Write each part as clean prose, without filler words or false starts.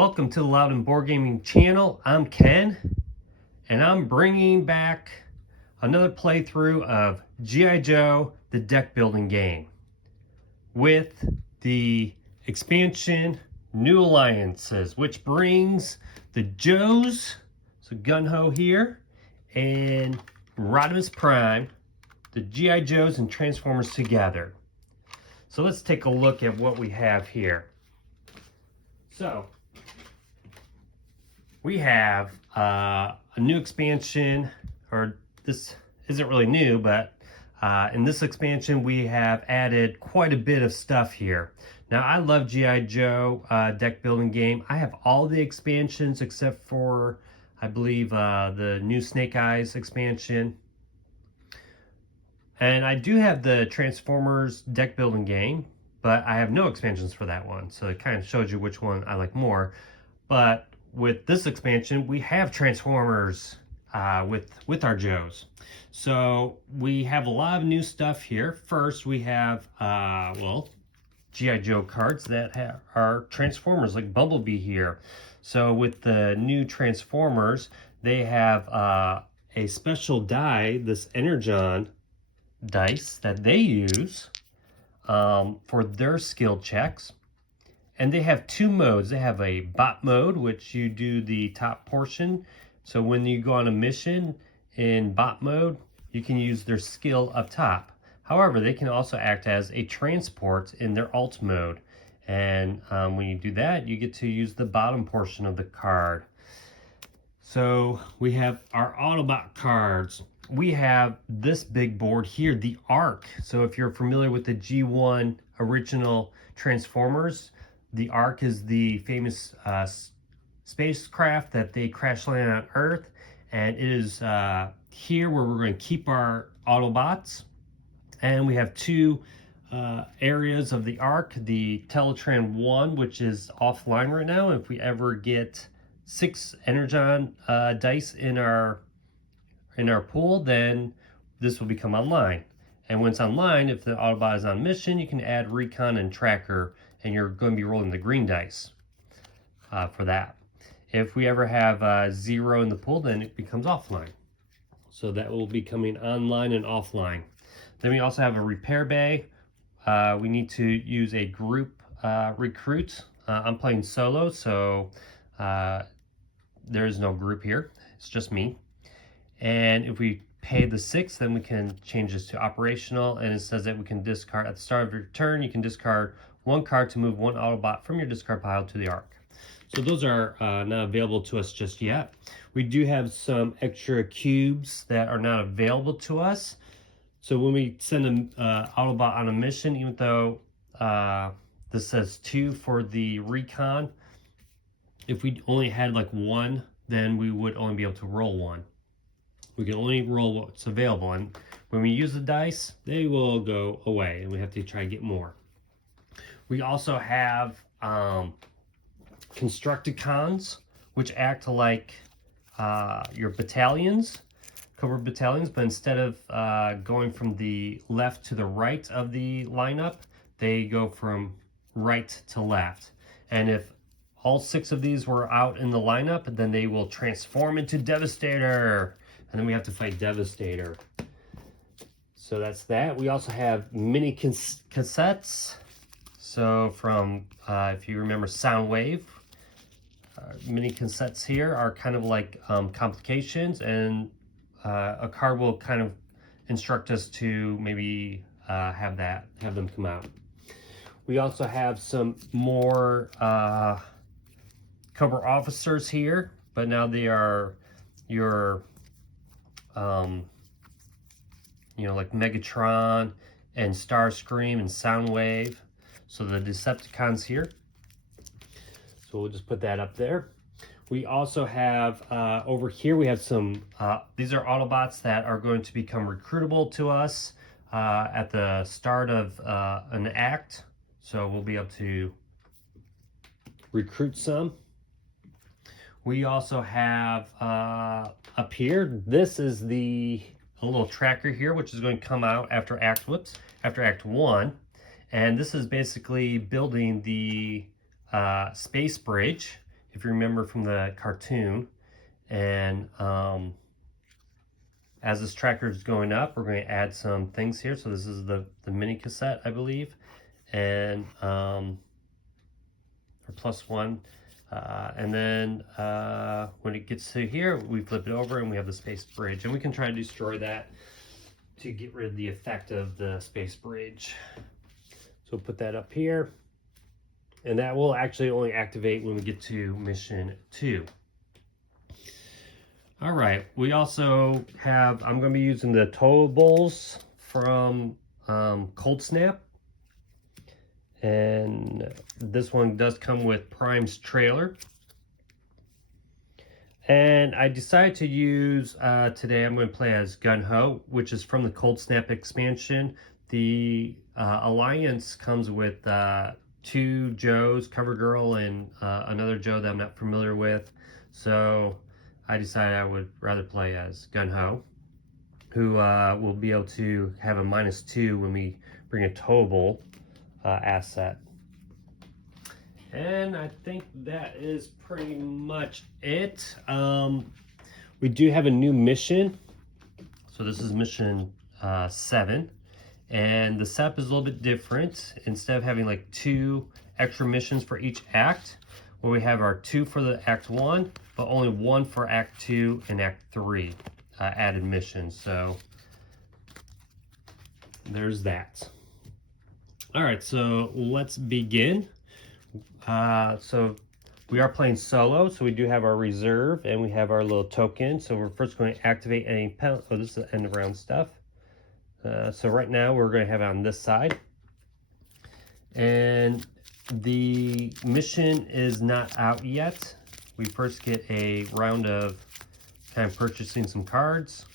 Welcome to the Loudon Board Gaming channel. I'm Ken, and I'm bringing back another playthrough of G.I. Joe, the deck building game, with the expansion New Alliances, which brings the Joes, so Gung-Ho here, and Rodimus Prime, the G.I. Joes and Transformers together. So let's take a look at what we have here. So we have a new expansion, or this isn't really new, but in this expansion we have added quite a bit of stuff here. Now I love G.I. Joe deck building game. I have all the expansions except for, I believe, the new Snake Eyes expansion. And I do have the Transformers deck building game, but I have no expansions for that one. So it kind of shows you which one I like more. But with this expansion, we have Transformers with our Joes. So we have a lot of new stuff here. First, we have, G.I. Joe cards that are Transformers, like Bumblebee here. So with the new Transformers, they have a special die, this Energon dice that they use for their skill checks. And they have two modes. They have a bot mode, which you do the top portion. So when you go on a mission in bot mode, you can use their skill up top. However, they can also act as a transport in their alt mode. And when you do that, you get to use the bottom portion of the card. So we have our Autobot cards. We have this big board here, the Ark. So if you're familiar with the G1 original Transformers, the Ark is the famous spacecraft that they crash landed on Earth, and it is here where we're going to keep our Autobots. And we have two areas of the Ark, the Teletran 1, which is offline right now. If we ever get 6 Energon dice in our pool, then this will become online. And when it's online, if the Autobot is on mission, you can add Recon and Tracker, and you're going to be rolling the green dice for that. If we ever have 0 in the pool, then it becomes offline. So that will be coming online and offline. Then we also have a repair bay. We need to use a group recruit. I'm playing solo, so there is no group here. It's just me. And if we pay the 6, then we can change this to operational, and it says that we can discard at the start of your turn. You can discard 1 card to move 1 Autobot from your discard pile to the Ark. So those are not available to us just yet. We do have some extra cubes that are not available to us. So when we send an Autobot on a mission, even though this says 2 for the Recon, if we only had like 1, then we would only be able to roll 1. We can only roll what's available, and when we use the dice, they will go away, and we have to try to get more. We also have Constructicons, which act like your battalions, Cobra battalions, but instead of going from the left to the right of the lineup, they go from right to left. And if all 6 of these were out in the lineup, then they will transform into Devastator. And then we have to fight Devastator. So that's that. We also have mini cassettes. So from, if you remember Soundwave, mini cassettes here are kind of like complications, and a card will kind of instruct us to maybe have them come out. We also have some more Cobra officers here, but now they are your like Megatron and Starscream and Soundwave. So the Decepticons here. So we'll just put that up there. We also have over here, we have some, these are Autobots that are going to become recruitable to us at the start of an act. So we'll be able to recruit some. We also have up here, this is a little tracker here, which is going to come out after Act 1. And this is basically building the space bridge if you remember from the cartoon. And as this tracker is going up, we're going to add some things here. So this is the mini cassette, I believe, and or +1. And then when it gets to here, we flip it over and we have the space bridge. And we can try to destroy that to get rid of the effect of the space bridge. So we'll put that up here. And that will actually only activate when we get to mission 2. All right, we also have, I'm going to be using the towables from Cold Snap. And this one does come with Prime's trailer. And I decided to use, today I'm going to play as Gun Ho, which is from the Cold Snap expansion. The Alliance comes with 2 Joes, Cover Girl and another Joe that I'm not familiar with. So I decided I would rather play as Gun Ho, who will be able to have a -2 when we bring a towable asset. And I think that is pretty much it. We do have a new mission. So this is mission 7. And the setup is a little bit different. Instead of having like 2 extra missions for each act, where we have our 2 for the Act 1, but only 1 for Act 2 and Act 3 added missions. So there's that. All right, so let's begin. So we are playing solo, so we do have our reserve and we have our little token. So we're first going to activate any penalty. Oh, this is the end of round stuff. So right now we're going to have it on this side. And the mission is not out yet. We first get a round of kind of purchasing some cards.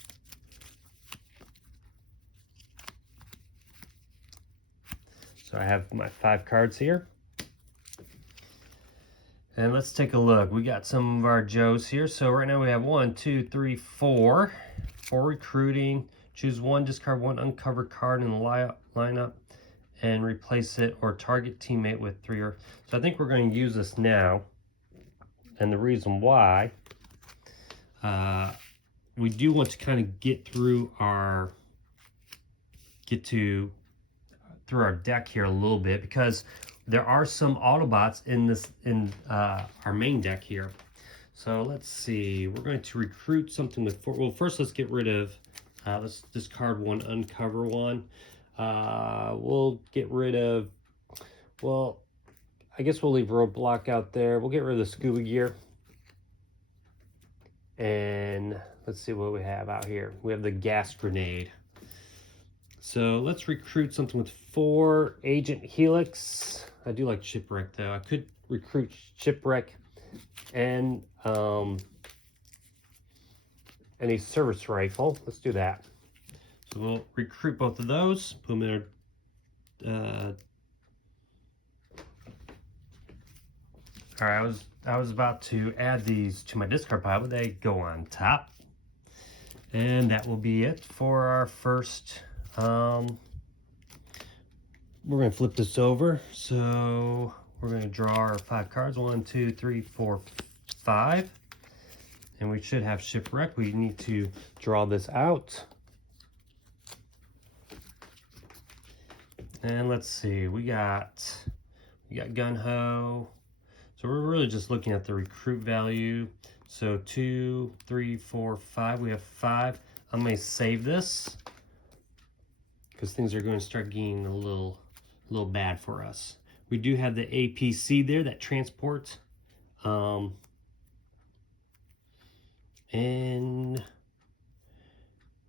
So I have my 5 cards here. And let's take a look. We got some of our Joes here. So right now we have 1, 2, 3, 4. 4 recruiting. Choose 1, discard 1 uncovered card in the lineup and replace it or target teammate with 3 or... So I think we're going to use this now. And the reason why, we do want to kind of get through our deck here a little bit, because there are some Autobots in our main deck here. So let's see, we're going to recruit something with 4. Well, first let's get rid of, let's discard 1, uncover 1. We'll get rid of, well, I guess we'll leave Roadblock out there. We'll get rid of the scuba gear. And let's see what we have out here. We have the gas grenade. So let's recruit something with 4. Agent Helix. I do like Shipwreck though. I could recruit Shipwreck and any service rifle. Let's do that. So we'll recruit both of those. Put them in our all right, I was about to add these to my discard pile, but they go on top. And that will be it for our first. We're going to flip this over. So we're going to draw our 5 cards. 1, 2, 3, 4, 5. And we should have Shipwreck. We need to draw this out. And let's see, we got Gun Ho. So we're really just looking at the recruit value. So 2, 3, 4, 5. We have 5. I'm going to save this because things are going to start getting a little bad for us. We do have the APC there that transports. And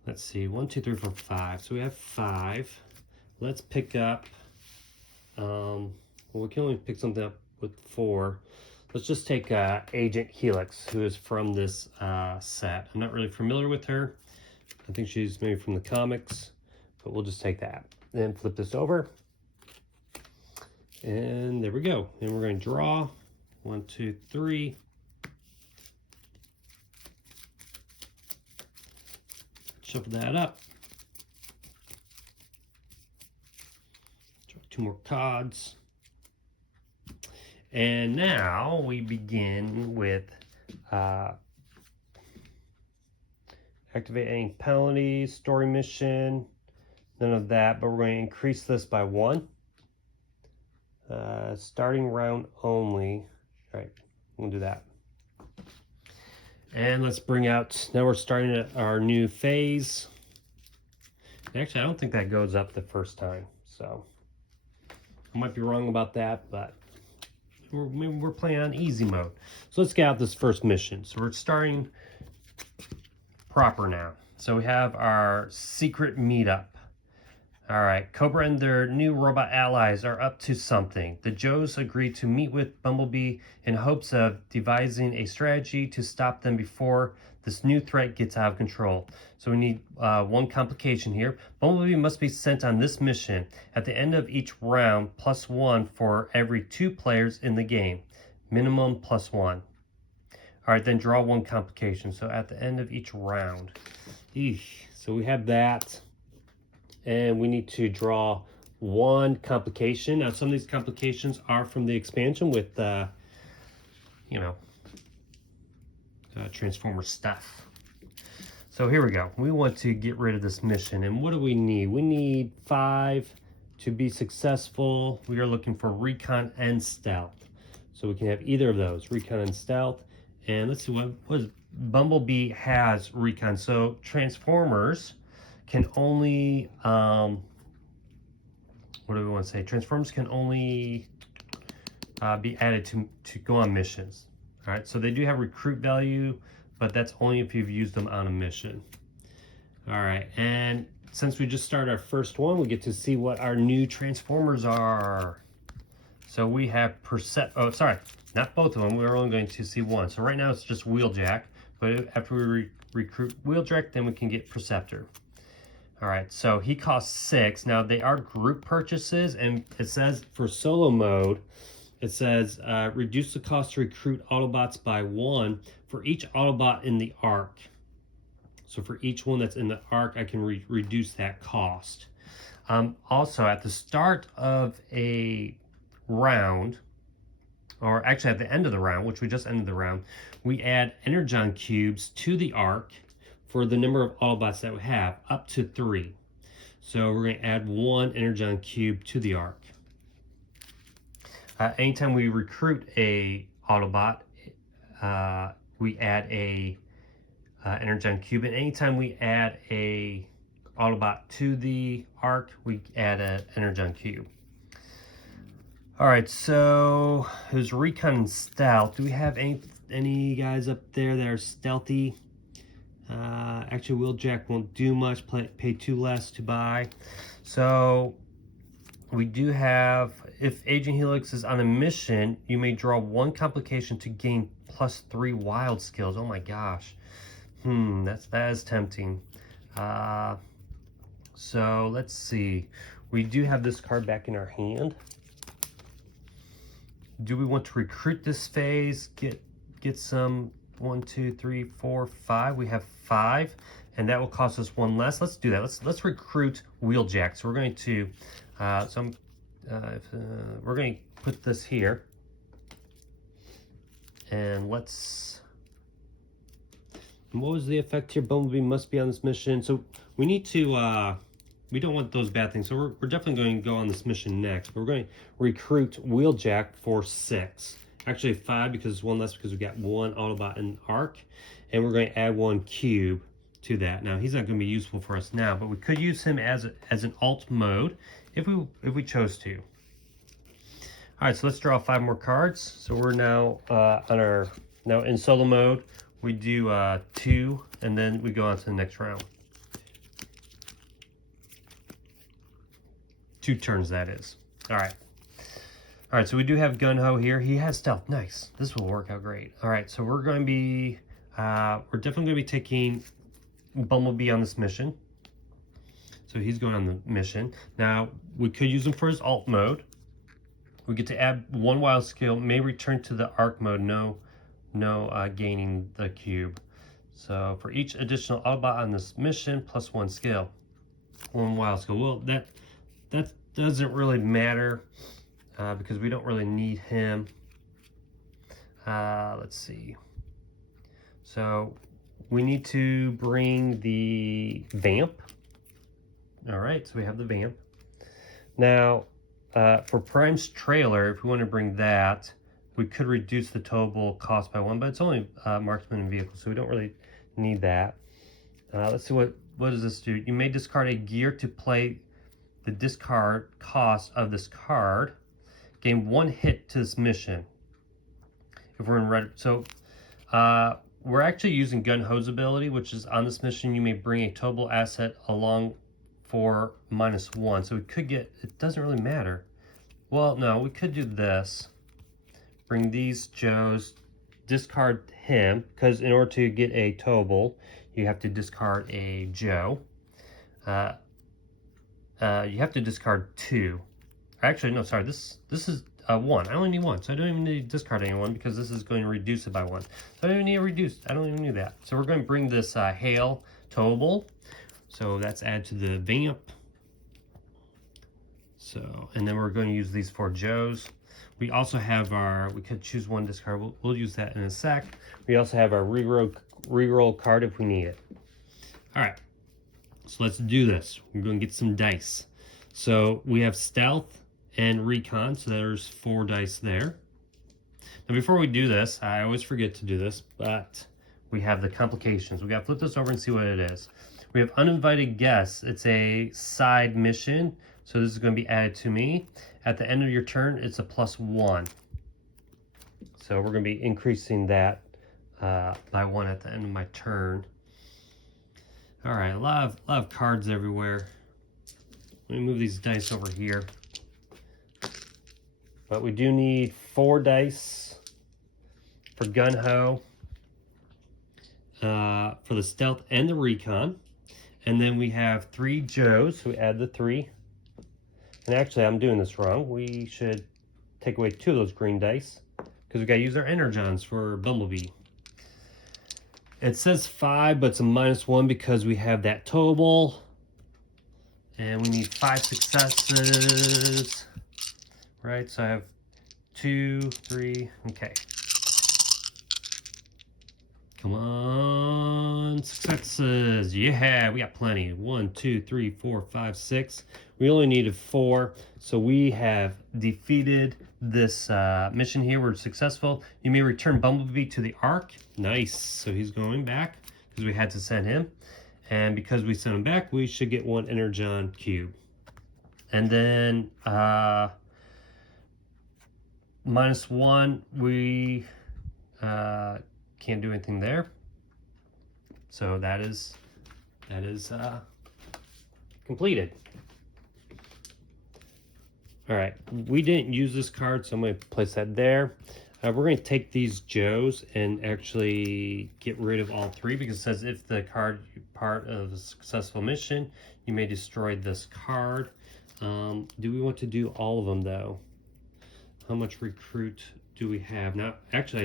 let's see, 1, 2, 3, 4, 5. So we have 5. Let's pick up, well, we can only pick something up with 4. Let's just take Agent Helix, who is from this set. I'm not really familiar with her. I think she's maybe from the comics, but we'll just take that. Then flip this over. And there we go. And we're going to draw. 1, 2, 3. Shuffle that up. Draw 2 more cards. And now we begin with activate any penalties, story mission, none of that, but we're going to increase this by 1. Starting round only. All right, we'll do that. And let's bring out, now we're starting our new phase. Actually, I don't think that goes up the first time, so I might be wrong about that, but we're playing on easy mode. So let's get out this first mission. So we're starting proper now. So we have our secret meetup. All right, Cobra and their new robot allies are up to something. The Joes agreed to meet with Bumblebee in hopes of devising a strategy to stop them before this new threat gets out of control. So we need one complication here. Bumblebee must be sent on this mission at the end of each round, +1 for every 2 players in the game. Minimum +1. All right, then draw one complication. So at the end of each round. Eesh. So we have that. And we need to draw one complication. Now, some of these complications are from the expansion with, Transformer stuff. So here we go. We want to get rid of this mission. And what do we need? We need 5 to be successful. We are looking for recon and stealth. So we can have either of those, recon and stealth. And let's see, what is Bumblebee has recon. So Transformers can only, what do we want to say? Transformers can only be added to go on missions. All right, so they do have recruit value, but that's only if you've used them on a mission. All right, and since we just started our first one, we get to see what our new Transformers are. So we have oh, sorry, not both of them. We're only going to see one. So right now it's just Wheeljack, but after we recruit Wheeljack, then we can get Perceptor. All right, so he costs 6. Now they are group purchases, and it says for solo mode, it says reduce the cost to recruit Autobots by 1 for each Autobot in the arc. So for each one that's in the arc, I can reduce that cost. Also, at the start of a round, or actually at the end of the round, which we just ended the round, we add Energon cubes to the arc for the number of Autobots that we have, up to 3. So we're going to add 1 Energon cube to the arc. Anytime we recruit a Autobot, we add a Energon cube, and anytime we add a Autobot to the arc, we add an Energon cube. All right, so who's recon and stealth? Do we have any guys up there that are stealthy? Actually, Wheeljack won't do much, pay 2 less to buy. So we do have, if Agent Helix is on a mission, you may draw 1 complication to gain +3 wild skills. Oh my gosh. That is tempting. So let's see. We do have this card back in our hand. Do we want to recruit this phase? Get some 1, 2, 3, 4, 5. We have 5, and that will cost us 1 less. Let's do that. Let's recruit Wheeljack. So we're going to we're going to put this here, and let's. And what was the effect here? Bumblebee must be on this mission. So we need to. We don't want those bad things. So we're definitely going to go on this mission next. We're going to recruit Wheeljack for 6. Actually 5 because it's 1 less because we got 1 Autobot in arc. And we're going to add 1 cube to that. Now he's not going to be useful for us now, but we could use him as an alt mode if we chose to. All right, so let's draw 5 more cards. So we're now now in solo mode. We do 2, and then we go on to the next round. 2 turns, that is. All right, so we do have Gung-Ho here. He has stealth. Nice. This will work out great. All right, so we're going to be, we're definitely going to be taking Bumblebee on this mission. So he's going on the mission. Now, we could use him for his alt mode. We get to add 1 wild skill, may return to the arc mode, no gaining the cube. So for each additional Autobot on this mission, +1 skill, 1 wild skill. Well, that doesn't really matter because we don't really need him. let's see. So we need to bring the vamp. All right, so we have the vamp. Now, for Prime's trailer, if we want to bring that, we could reduce the towable cost by 1, but it's only marksman and vehicle, so we don't really need that. Let's see, what does this do? You may discard a gear to play the discard cost of this card. Gain 1 hit to this mission. If we're in red, so we're actually using Gun Ho's ability, which is on this mission, you may bring a towable asset along for -1. So we could get, it doesn't really matter. Well, no, we could do this. Bring these Joes, discard him, because in order to get a towable, you have to discard a Joe. You have to discard 2. Actually, no, sorry, this is 1. I only need 1, so I don't even need to discard anyone because this is going to reduce it by 1. So I don't even need to reduce, I don't even need that. So we're going to bring this Hail towable. So that's add to the vamp. So, and then we're going to use these 4 Joes. We also have our, we could choose 1 discard. We'll use that in a sec. We also have our reroll card if we need it. All right, so let's do this. We're going to get some dice. So we have stealth and recon, so there's 4 dice there. Now before we do this, I always forget to do this, but we have the complications. We got to flip this over and see what it is. We have uninvited guests. It's a side mission, so this is going to be added to me. At the end of your turn, it's a +1. So we're going to be increasing that by 1 at the end of my turn. All right, a lot of cards everywhere. Let me move these dice over here. But we do need 4 dice for Gun Ho, for the stealth and the recon. And then we have 3 Joes, so we add the 3. And actually, I'm doing this wrong. We should take away 2 of those green dice because we got to use our Energons for Bumblebee. It says 5, but it's a -1 because we have that towable. And we need 5 successes. Right, so I have 2, 3, okay. Come on, successes. Yeah, we got plenty. 1, 2, 3, 4, 5, 6. We only needed 4, so we have defeated this mission here. We're successful. You may return Bumblebee to the Ark. Nice, so he's going back because we had to send him. And because we sent him back, we should get 1 Energon cube. And then -1, we can't do anything there. So that is completed. All right, we didn't use this card, so I'm going to place that there. We're going to take these Joes and actually get rid of all 3 because it says if the card part of a successful mission, you may destroy this card. Do we want to do all of them though? How much recruit do we have? Now, actually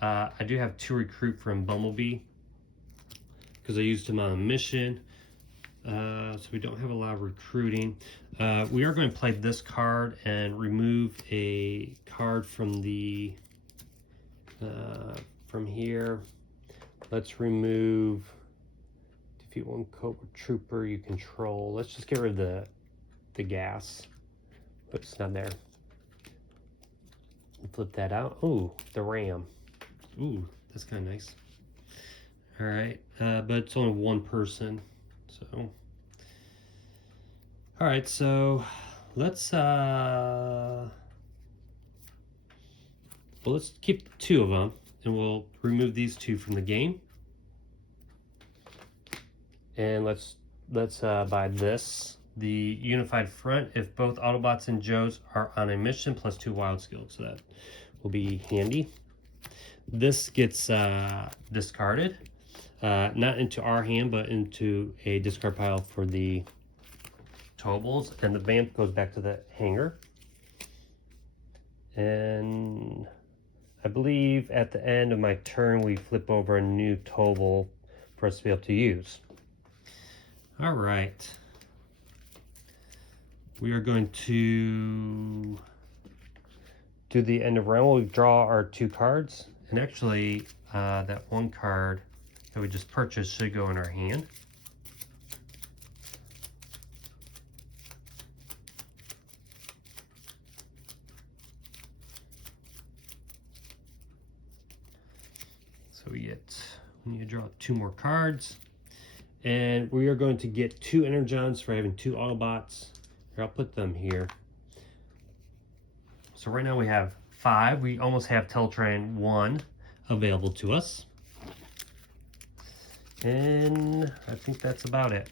I do have 2 recruit from Bumblebee because I used him on a mission. So we don't have a lot of recruiting. We are going to play this card and remove a card from the from here. Let's remove defeat 1 Cobra Trooper you control. Let's just get rid of the gas. Oops, not there. Flip that out. Oh, the ram. Ooh, that's kind of nice. All right, but it's only 1 person. So, all right, so let's let's keep 2 of them, and we'll remove these 2 from the game. And let's buy this, the Unified Front. If both Autobots and Joes are on a mission, +2 wild skill, so that will be handy. This gets discarded. Not into our hand, but into a discard pile for the towables, and the vamp goes back to the hangar. And I believe at the end of my turn, we flip over a new towable for us to be able to use. All right. We are going to do the end of round, we'll draw our 2 cards. And actually, that 1 card that we just purchased should go in our hand. So we need to draw 2 more cards. And we are going to get 2 Energons for having 2 Autobots. Here, I'll put them here. So right now we have 5. We almost have Teletran 1 available to us. And I think that's about it.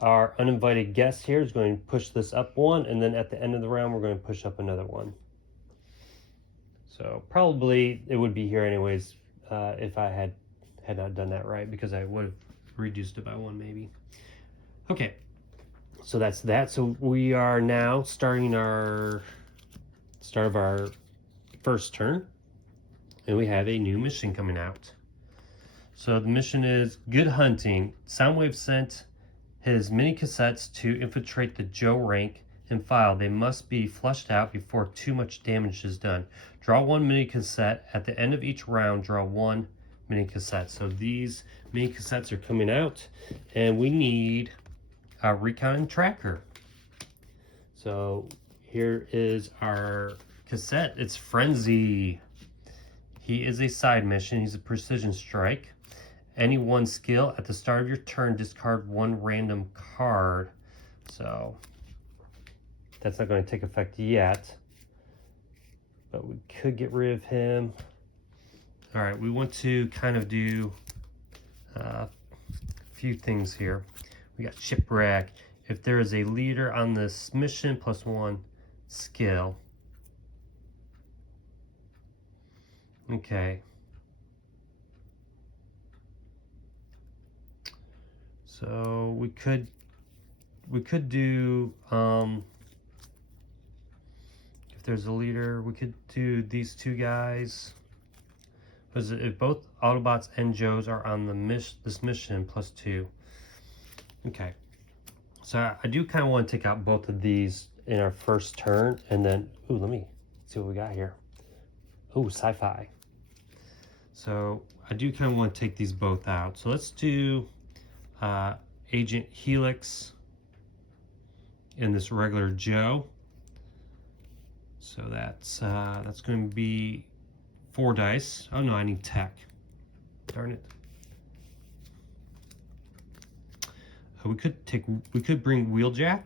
Our uninvited guest here is going to push this up 1, and then at the end of the round we're going to push up another 1. So probably it would be here anyways if I had not done that right, because I would have reduced it by 1 maybe. Okay, so that's that. So we are now starting our start of our first turn, and we have a new mission coming out. So the mission is Good Hunting. Soundwave sent his mini cassettes to infiltrate the Joe rank and file. They must be flushed out before too much damage is done. Draw 1 mini cassette. At the end of each round, draw 1 mini cassette. So these mini cassettes are coming out, and we need a recon and tracker. So here is our cassette. It's Frenzy. He is a side mission. He's a precision strike. Any 1 skill. At the start of your turn, discard 1 random card. So that's not going to take effect yet, but we could get rid of him. All right, we want to kind of do a few things here. We got Shipwreck. If there is a leader on this mission, +1 skill. Okay. So we could do if there's a leader, we could do these 2 guys. Because if both Autobots and Joes are on the this mission, +2. Okay. So I do kind of want to take out both of these in our first turn, and then let me see what we got here. Sci-fi. So I do kind of want to take these both out. So let's do Agent Helix and this regular Joe. So that's going to be 4 dice. Oh no, I need tech. Darn it. We could bring Wheeljack,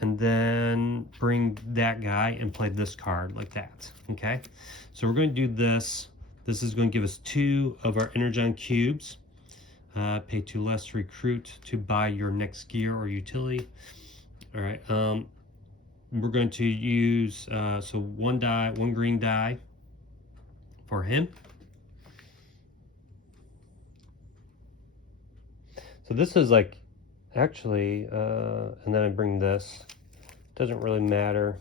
and then bring that guy and play this card like that. Okay, so we're going to do this. This is going to give us 2 of our Energon cubes. Pay 2 less to recruit to buy your next gear or utility. All right, we're going to use so 1 green die for him. So this is like, actually, and then I bring this. Doesn't really matter.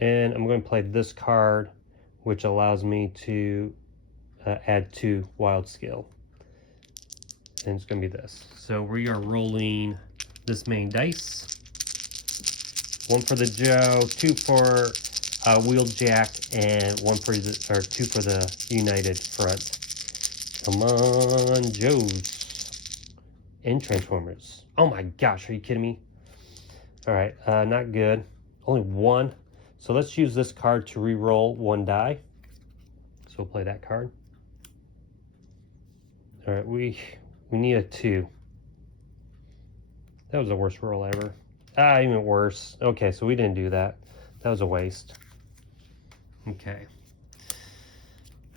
And I'm going to play this card, which allows me to add 2 wild skill. And it's going to be this. So we are rolling this main dice. 1 for the Joe, 2 for Wheeljack, and 2 for the United Front. Come on, Joes. And Transformers. Oh my gosh, are you kidding me? All right, not good. Only 1. So let's use this card to re-roll 1 die. So we'll play that card. All right, we need a 2. That was the worst roll ever. Even worse. Okay, so we didn't do that. That was a waste. Okay.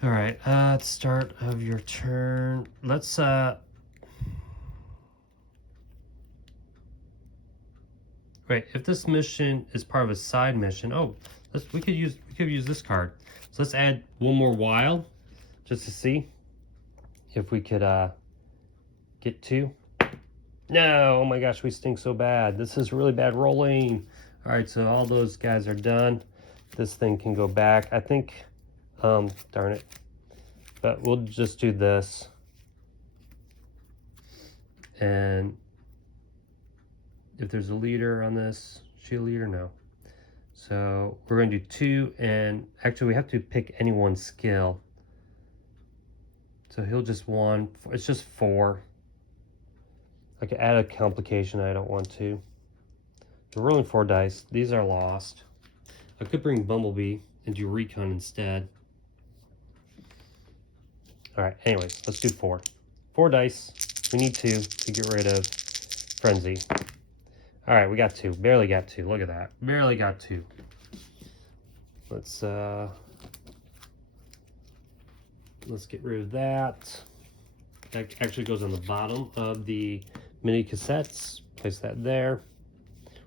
All right, at the start of your turn, let's Right, if this mission is part of a side mission, we could use this card. So let's add 1 more wild, just to see if we could get 2. No, oh my gosh, we stink so bad. This is really bad rolling. All right, so all those guys are done. This thing can go back. I think, darn it. But we'll just do this. And if there's a leader on this. Is she a leader? No. So we're going to do 2, and actually we have to pick any one skill. So he'll just 1. It's just 4. I could add a complication. I don't want to. We're rolling 4 dice. These are lost. I could bring Bumblebee and do Recon instead. Alright, anyways, let's do 4. 4 dice. We need 2 to get rid of Frenzy. Alright, we got 2. Barely got 2. Look at that. Barely got 2. Let's get rid of that. That actually goes on the bottom of the mini cassettes. Place that there.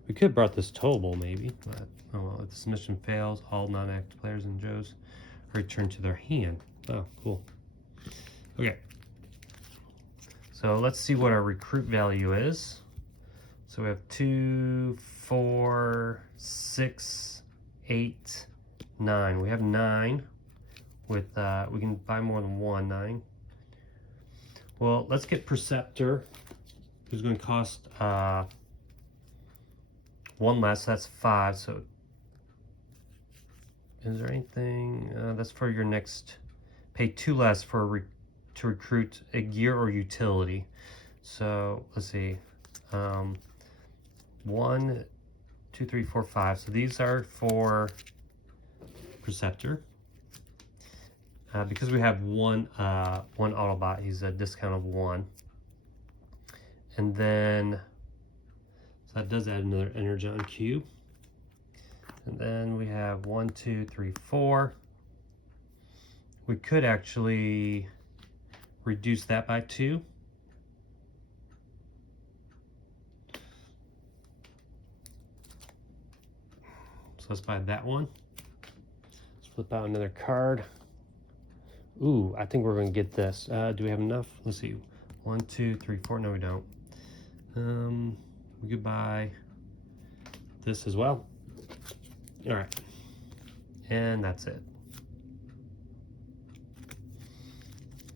We could have brought this towable maybe, but oh well. If this mission fails, all non-active players and Joes return to their hand. Oh, cool. Okay. So let's see what our recruit value is. So we have 2, 4, 6, 8, 9. We have 9 with, we can buy more than 1, 9. Well, let's get Perceptor, who's going to cost 1 less, that's 5. So is there anything, that's for your next, pay 2 less for to recruit a gear or utility. So let's see, 1, 2, 3, 4, 5. So these are for Perceptor. Because we have one Autobot, he's a discount of 1. And then, so that does add another Energon cube. And then we have 1, 2, 3, 4. We could actually reduce that by 2. So let's buy that one. Let's flip out another card. Ooh, I think we're going to get this. Do we have enough? Let's see. 1, 2, 3, 4. No, we don't. We could buy this as well. All right. And that's it.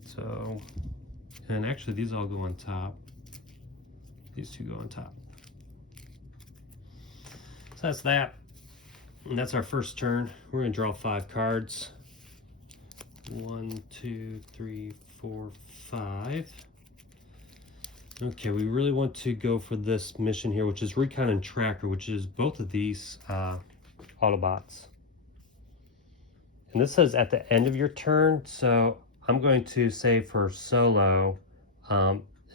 So, and actually these all go on top. These 2 go on top. So that's that. And that's our first turn. We're going to draw 5 cards. 1, 2, 3, 4, 5. Okay, we really want to go for this mission here, which is Recon and Tracker, which is both of these Autobots. And this says at the end of your turn, so I'm going to say for solo,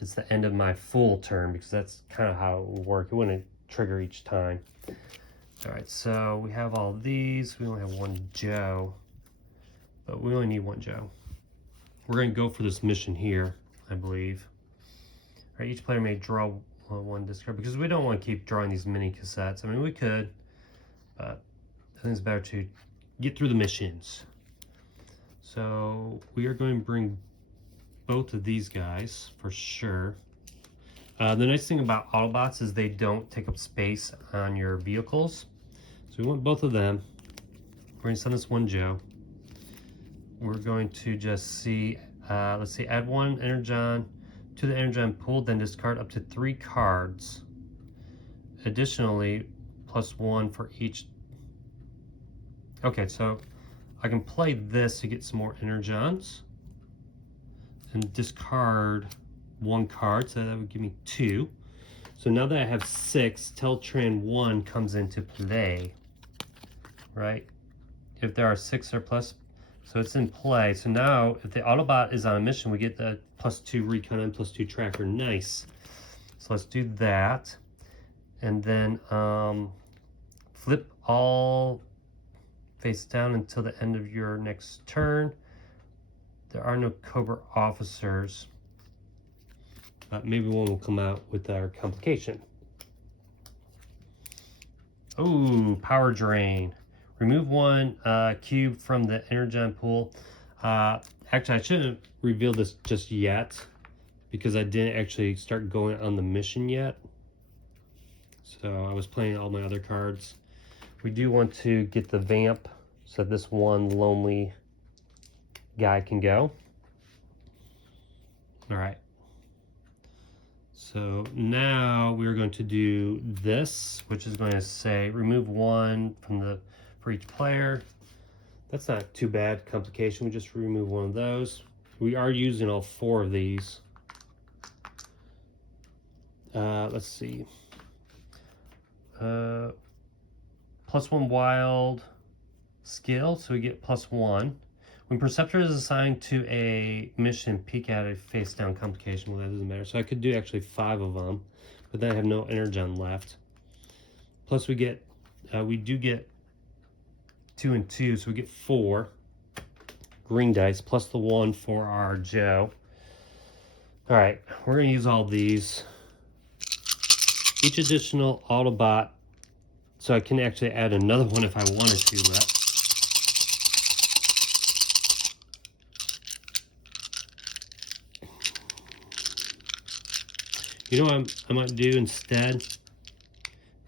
it's the end of my full turn, because that's kind of how it will work. It wouldn't trigger each time. All right, so we have all these. We only have 1 Joe. But we only need 1 Joe. We're going to go for this mission here, I believe. All right, each player may draw 1 discard, because we don't want to keep drawing these mini cassettes. I mean, we could, but I think it's better to get through the missions. So we are going to bring both of these guys for sure. The nice thing about Autobots is they don't take up space on your vehicles. So we want both of them. We're going to send this 1 Joe. We're going to just see, let's see, add 1 Energon to the Energon pool, then discard up to 3 cards. Additionally, +1 for each. Okay, so I can play this to get some more Energons and discard 1 card, so that would give me 2. So now that I have 6, Teltran 1 comes into play, right? If there are 6 or plus, so it's in play. So now if the Autobot is on a mission, we get the +2 Recon and +2 Tracker. Nice. So let's do that. And then flip all face down until the end of your next turn. There are no Cobra officers. Maybe one will come out with our complication. Oh, power drain. Remove 1 cube from the Energon pool. Actually, I shouldn't reveal this just yet, because I didn't actually start going on the mission yet. So I was playing all my other cards. We do want to get the vamp, so this 1 lonely guy can go. All right. So now we're going to do this, which is going to say remove one for each player. That's not too bad complication. We just remove one of those. We are using all 4 of these. Let's see. +1 wild skill, so we get +1. When Perceptor is assigned to a mission, peek at a face down complication. Well, that doesn't matter. So I could do actually 5 of them, but then I have no energon left. Plus we get, we do get 2 and 2, so we get 4 green dice plus the 1 for our Joe. All right, we're gonna use all these. Each additional Autobot, so I can actually add another one if I wanted to, but you know what I might do instead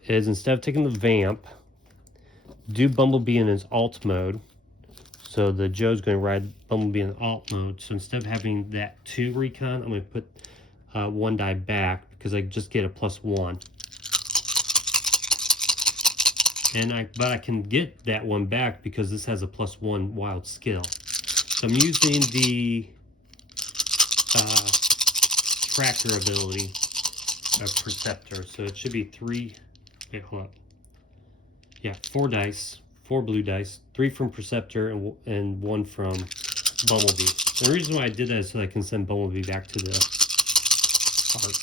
is, instead of taking the Vamp, do Bumblebee in his alt mode. So the Joe's going to ride Bumblebee in alt mode. So instead of having that 2 recon, I'm going to put 1 die back because I just get a +1. But I can get that 1 back because this has a +1 wild skill. So I'm using the tracker ability of Perceptor. So it should be 3. Wait, hold up. Yeah, 4 dice, 4 blue dice, 3 from Perceptor and 1 from Bumblebee. And the reason why I did that is so I can send Bumblebee back to the park.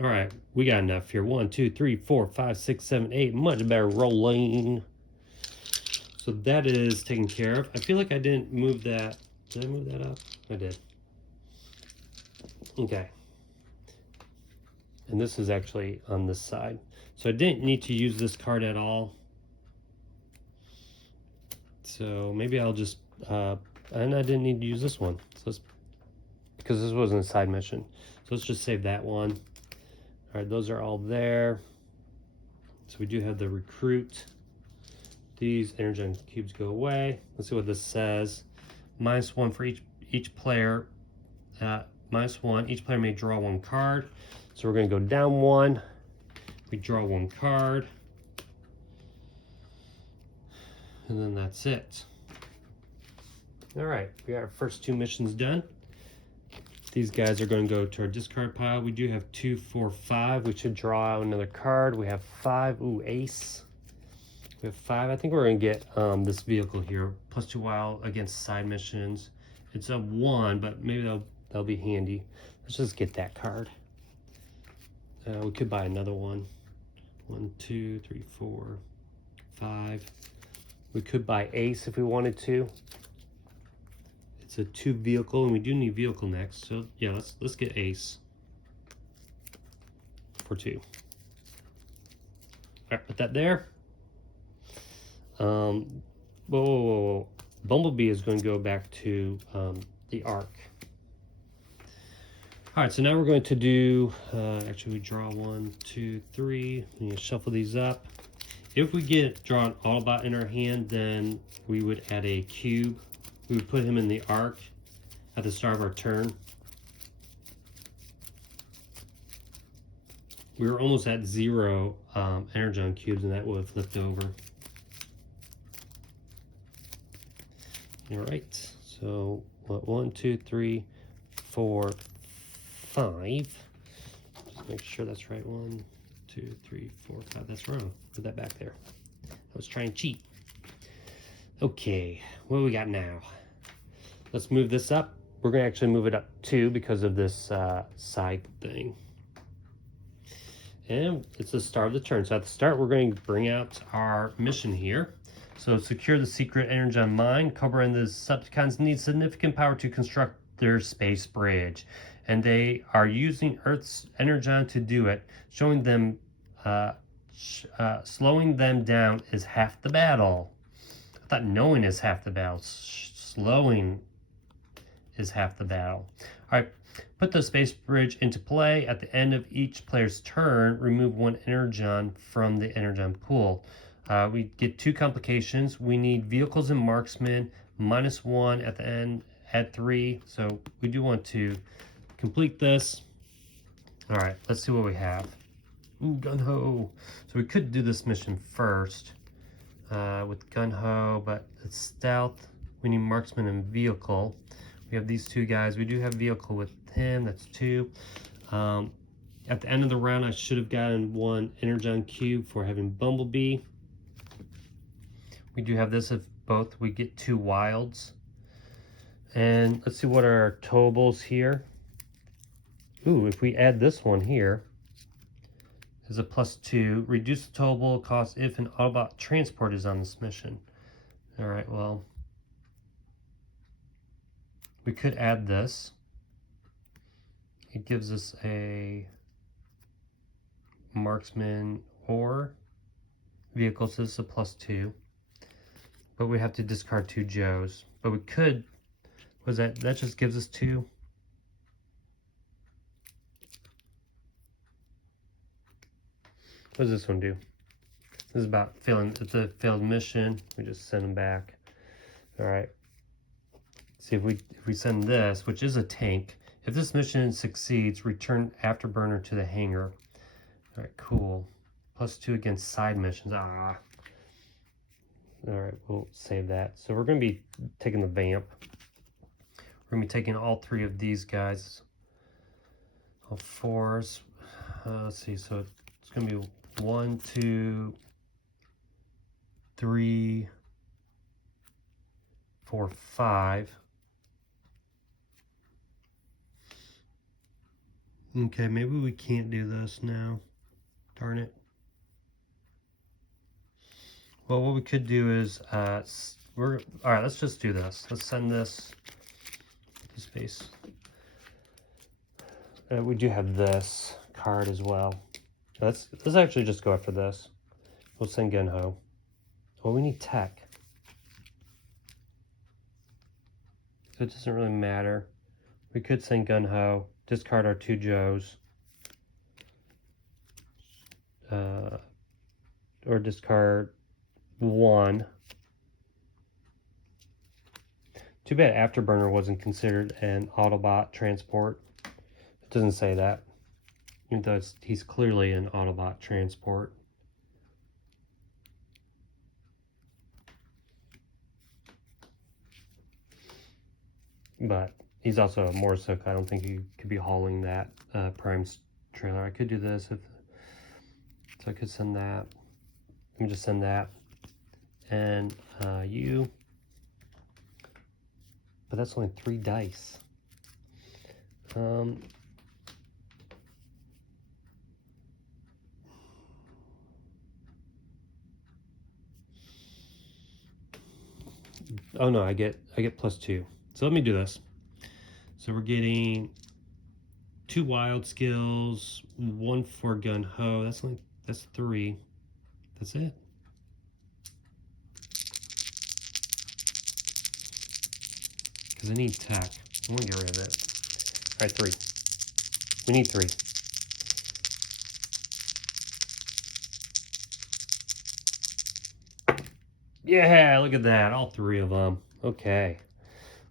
All right, we got enough here. 1, 2, 3, 4, 5, 6, 7, 8. Much better rolling. So that is taken care of. I feel like I didn't move that. Did I move that up? I did. Okay. And this is actually on this side. So I didn't need to use this card at all. So maybe I'll just, and I didn't need to use this one. So because this wasn't a side mission. So let's just save that one. All right, those are all there. So we do have the recruit. These energon cubes go away. Let's see what this says. -1 for each player. -1, each player may draw 1 card. So we're going to go down 1. We draw 1 card. And then that's it. All right, we got our first 2 missions done. These guys are going to go to our discard pile. We do have 2, 4, 5. We should draw out another card. We have 5. Ooh, ace. We have 5. I think we're going to get this vehicle here. +2 wild against side missions. It's a 1, but maybe that'll be handy. Let's just get that card. We could buy another one. 1, 2, 3, 4, 5. We could buy ace if we wanted to. It's a 2 vehicle, and we do need vehicle next. So yeah, let's get ace for 2. All right, put that there. Whoa. Bumblebee is going to go back to the Ark. All right, so now we're going to do, actually we draw 1, 2, 3. We need to shuffle these up. If we draw an Autobot in our hand, then we would add a cube. We would put him in the Ark at the start of our turn. We were almost at 0 energon cubes, and that would have flipped over. All right, so 1, 2, 3, 4, 5. Just make sure that's right. 1, 2, 3, 4, 5. That's wrong. Put that back there. I was trying to cheat. Okay, what do we got now? Let's move this up. We're going to actually move it up 2 because of this side thing. And it's the start of the turn. So at the start, we're going to bring out our mission here. So secure the secret energon mine. Cobra and the Decepticons need significant power to construct their space bridge. And they are using Earth's energon to do it. Slowing them down is half the battle. I thought knowing is half the battle. Slowing is half the battle. All right, put the space bridge into play. At the end of each player's turn, remove 1 energon from the energon pool. We get 2 complications. We need vehicles and marksmen, -1 at the end, add 3. So we do want to complete this. All right, let's see what we have. Ooh, gung-ho. So we could do this mission first with gung-ho, but it's stealth. We need marksman and vehicle. We have these two guys. We do have vehicle with him. That's 2. At the end of the round, I should have gotten 1 Energon cube for having Bumblebee. We do have this if both we get 2 wilds. And let's see what are our towables here. Ooh, if we add this one here, is a +2. Reduce the towable cost if an Autobot transport is on this mission. All right, well, we could add this. It gives us a marksman or vehicle, so this is a +2. But we have to discard 2 Joes. But we could, what is that? That just gives us 2. What does this one do? This is about failing. It's a failed mission. We just send them back. All right. See if we send this, which is a tank. If this mission succeeds, return Afterburner to the hangar. All right, cool. +2 against side missions. Ah. All right, we'll save that. So we're going to be taking the Vamp. We're going to be taking all 3 of these guys. All 4s. Let's see. So it's going to be 1, 2, 3, 4, 5. Okay, maybe we can't do this now. Darn it. Well, what we could do is, all right, let's just do this. Let's send this to space. We do have this card as well. Let's actually just go after this. We'll send gung-ho. Well, we need tech. So it doesn't really matter. We could send gung-ho, discard our 2 Joes. Or discard 1. Too bad Afterburner wasn't considered an Autobot transport. It doesn't say that. Even though he's clearly an Autobot transport. But he's also a Morsuk. I don't think he could be hauling that Prime's trailer. I could do this so I could send that. Let me just send that. And you. But that's only 3 dice. Oh no, I get +2. So let me do this. So we're getting 2 wild skills, 1 for gung-ho. That's 3. That's it. Because I need tech. I want to get rid of it. All right, 3. We need 3. Yeah, look at that. All 3 of them. Okay.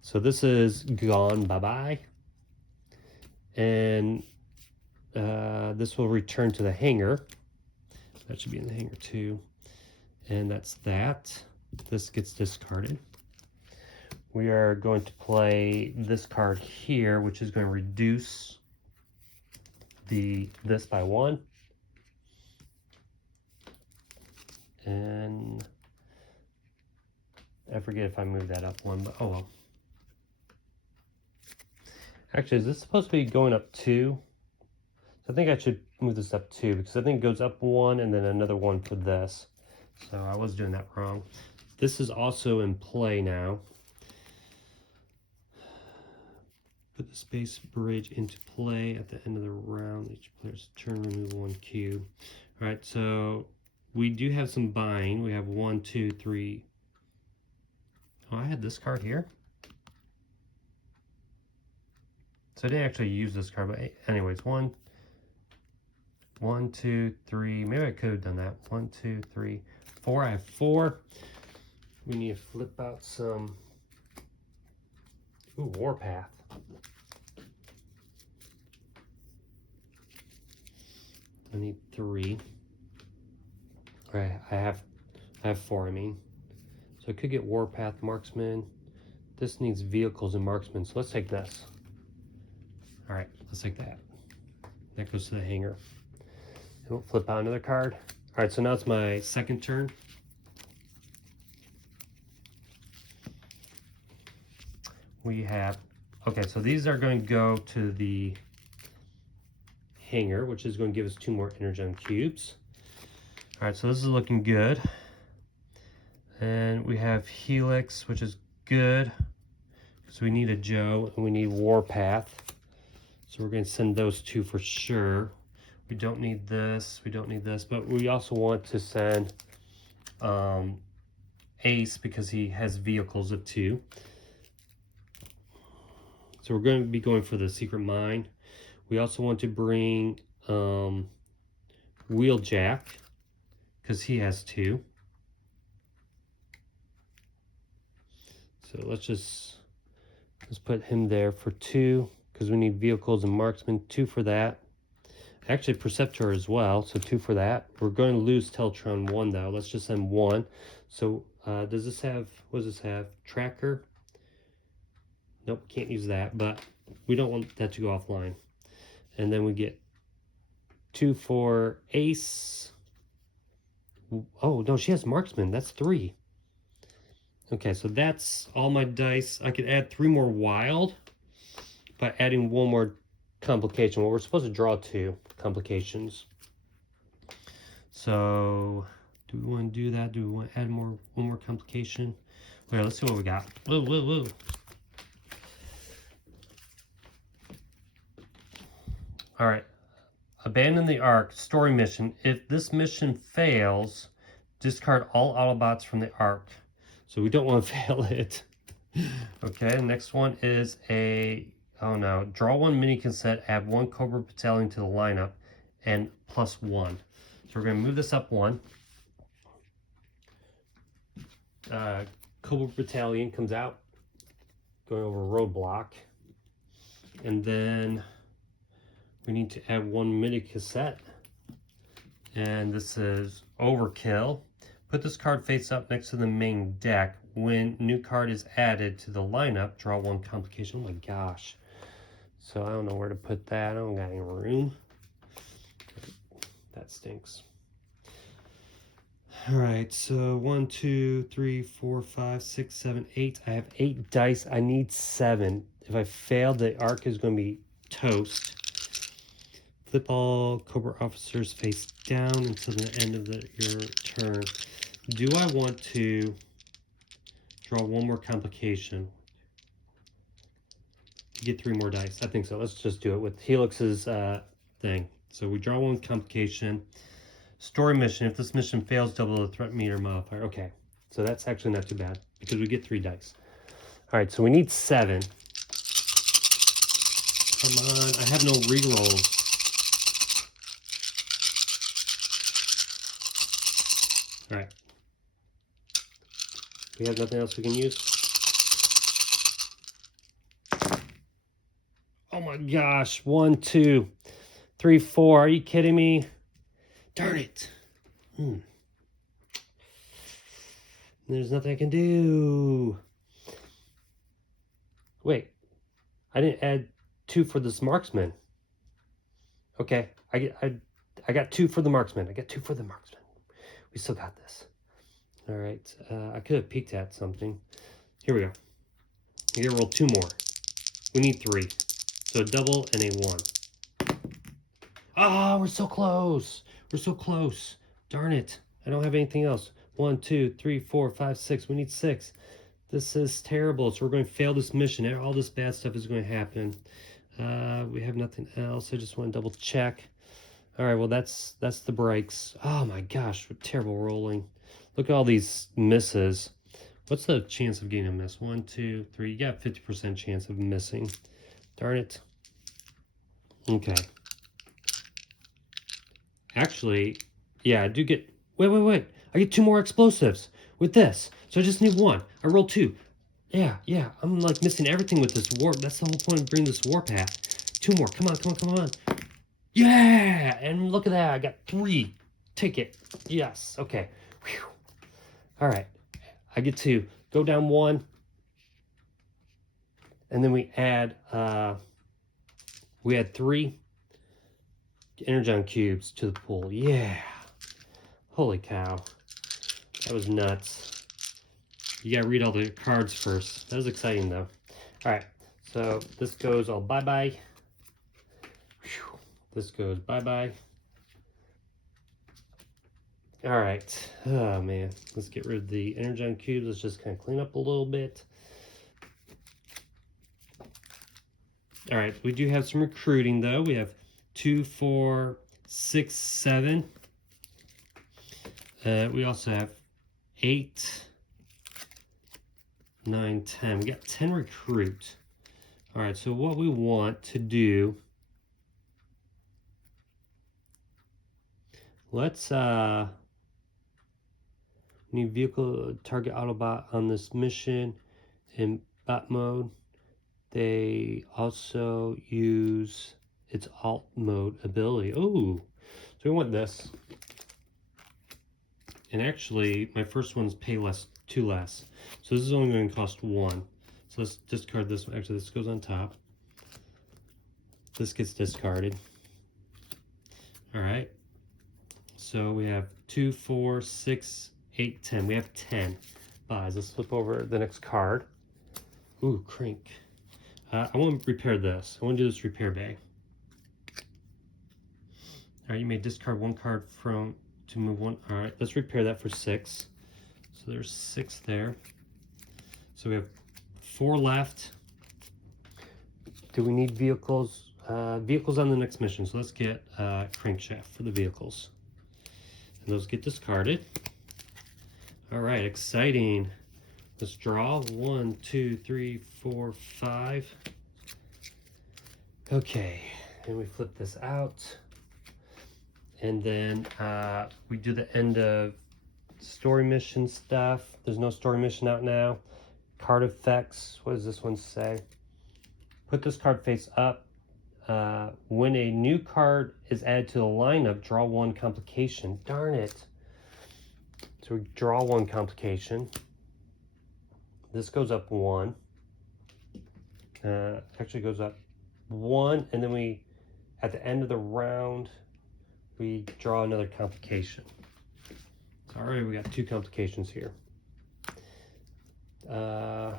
So this is gone. Bye-bye. And this will return to the hangar. That should be in the hangar too. And that's that. This gets discarded. We are going to play this card here, which is going to reduce this by 1. And I forget if I moved that up 1, but oh well. Actually, is this supposed to be going up 2? So I think I should move this up 2 because I think it goes up 1 and then another 1 for this. So I was doing that wrong. This is also in play now. Put the space bridge into play at the end of the round. Each player's turn, remove 1 cube. All right, so we do have some buying. We have 1, 2, 3. Oh, I had this card here. So I didn't actually use this card, but anyways, 1, 2, 3. Maybe I could have done that. 1, 2, 3, 4. I have 4. We need to flip out some. Ooh, Warpath. I need 3. All right, I have 4, I mean. So I could get Warpath, Marksman. This needs vehicles and Marksman, so let's take this. All right, let's take that. That goes to the hanger. And we'll flip out another card. All right, so now it's my second turn. We have, okay, so these are going to go to the hanger, which is going to give us 2 more Energon cubes. All right, so this is looking good. And we have Helix, which is good. So we need a Joe and we need Warpath. So we're going to send those 2 for sure. We don't need this, we don't need this, but we also want to send Ace because he has vehicles of 2. So we're going to be going for the Secret Mine. We also want to bring Wheeljack because he has 2. So let's put him there for 2 because we need vehicles and marksmen. 2 for that. Actually, Preceptor as well, so 2 for that. We're going to lose Teltron 1 though. Let's just send 1. So does this have, what does this have? Tracker? Nope, can't use that, but we don't want that to go offline. And then we get 2 for Ace. Oh, no, she has Marksman. That's 3. Okay, so that's all my dice. I could add 3 more wild by adding 1 more complication. Well, we're supposed to draw 2 complications. So, do we want to do that? Do we want to add 1 more complication? Okay, let's see what we got. Whoa, whoa, whoa. All right, abandon the Ark, story mission. If this mission fails, discard all Autobots from the Ark. So we don't want to fail it. Okay, next one is oh no, draw 1 mini cassette, add 1 Cobra Battalion to the lineup, and +1. So we're going to move this up 1. Cobra Battalion comes out, going over Roadblock. And then we need to add 1 mini cassette. And this is Overkill. Put this card face up next to the main deck. When new card is added to the lineup, draw 1 complication. Oh my gosh. So I don't know where to put that. I don't got any room. That stinks. All right, so 1, 2, 3, 4, 5, 6, 7, 8. I have 8 dice. I need 7. If I fail, the Ark is going to be toast. Flip all Cobra officers face down until the end of your turn. Do I want to draw 1 more complication to get 3 more dice? I think so. Let's just do it with Helix's thing. So we draw 1 complication. Story mission. If this mission fails, double the threat meter modifier. Okay, so that's actually not too bad because we get 3 dice. All right, so we need 7. Come on, I have no rerolls. All right. We have nothing else we can use. Oh my gosh. 1, 2, 3, 4. Are you kidding me? Darn it. There's nothing I can do. Wait. I didn't add 2 for this marksman. Okay. I got 2 for the marksman. I got 2 for the marksman. We still got this. All right. I could have peeked at something. Here we go. We gotta roll 2 more. We need 3. So a double and a 1. Ah, we're so close. We're so close. Darn it. I don't have anything else. 1, 2, 3, 4, 5, 6. We need 6. This is terrible. So we're going to fail this mission. All this bad stuff is going to happen. We have nothing else. I just want to double check. All right, well, that's the breaks. Oh my gosh, terrible rolling. Look at all these misses. What's the chance of getting a miss? 1, 2, 3. You got 50% chance of missing. Darn it. Okay. Actually, yeah, I do get... Wait. I get 2 more explosives with this. So I just need 1. I rolled 2. Yeah. I'm like missing everything with this warp. That's the whole point of bringing this Warpath. 2 more. Come on. Yeah, and look at that. I got 3 ticket. Yes. Okay. Whew. All right. I get to go down 1, and then we add 3 Energon cubes to the pool. Yeah. Holy cow. That was nuts. You gotta read all the cards first. That was exciting though. All right. So this goes all bye-bye. This goes bye-bye. All right. Oh man, let's get rid of the Energon cubes. Let's just kind of clean up a little bit. All right, we do have some recruiting though. We have 2, 4, 6, 7. We also have 8, 9, 10. We got 10 recruit. All right, so what we want to do, let's new vehicle target Autobot on this mission in bot mode. They also use its alt mode ability. Oh, so we want this. And actually, my first one's pay less, 2 less. So this is only going to cost 1. So let's discard this one. Actually, this goes on top. This gets discarded. All right. So we have 2, 4, 6, 8, 10. We have 10 buys. Let's flip over the next card. Ooh, Crink. I want to repair this. I want to do this repair bay. All right, you may discard 1 card to move 1. All right, let's repair that for 6. So there's 6 there. So we have 4 left. Do we need vehicles? Vehicles on the next mission. So let's get Crankshaft for the vehicles. And those get discarded. All right, exciting. Let's draw 1, 2, 3, 4, 5. Okay, and we flip this out. And then we do the end of story mission stuff. There's no story mission out now. Card effects. What does this one say? Put this card face up. When a new card is added to the lineup, draw 1 complication. Darn it. So we draw 1 complication. This goes up 1. Actually goes up 1, and then we, at the end of the round, we draw another complication. So already we got 2 complications here. And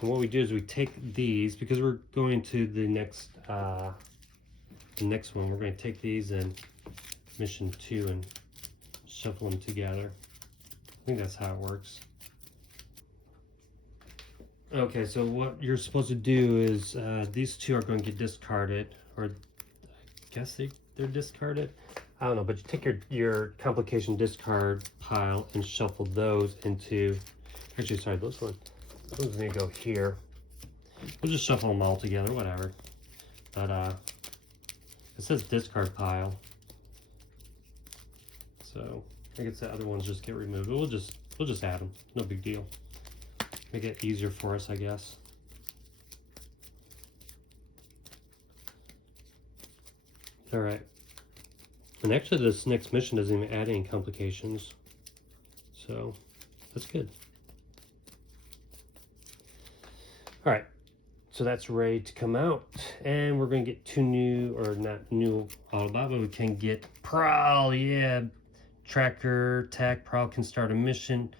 what we do is we take these, because we're going to the next one, we're going to take these and mission 2 and shuffle them together. I think that's how it works. Okay, so what you're supposed to do is these 2 are going to get discarded, or I guess they're discarded. I don't know, but you take your complication discard pile and shuffle those into, actually, sorry, those one's gonna go here. We'll just shuffle them all together, whatever. But it says discard pile. So I guess the other ones just get removed. But we'll just add them, no big deal. Make it easier for us, I guess. All right. And actually this next mission doesn't even add any complications. So that's good. All right. So that's ready to come out. And we're going to get 2 new, or not new Autobot, but we can get Prowl. Yeah. Tracker, Tech. Prowl can start a mission.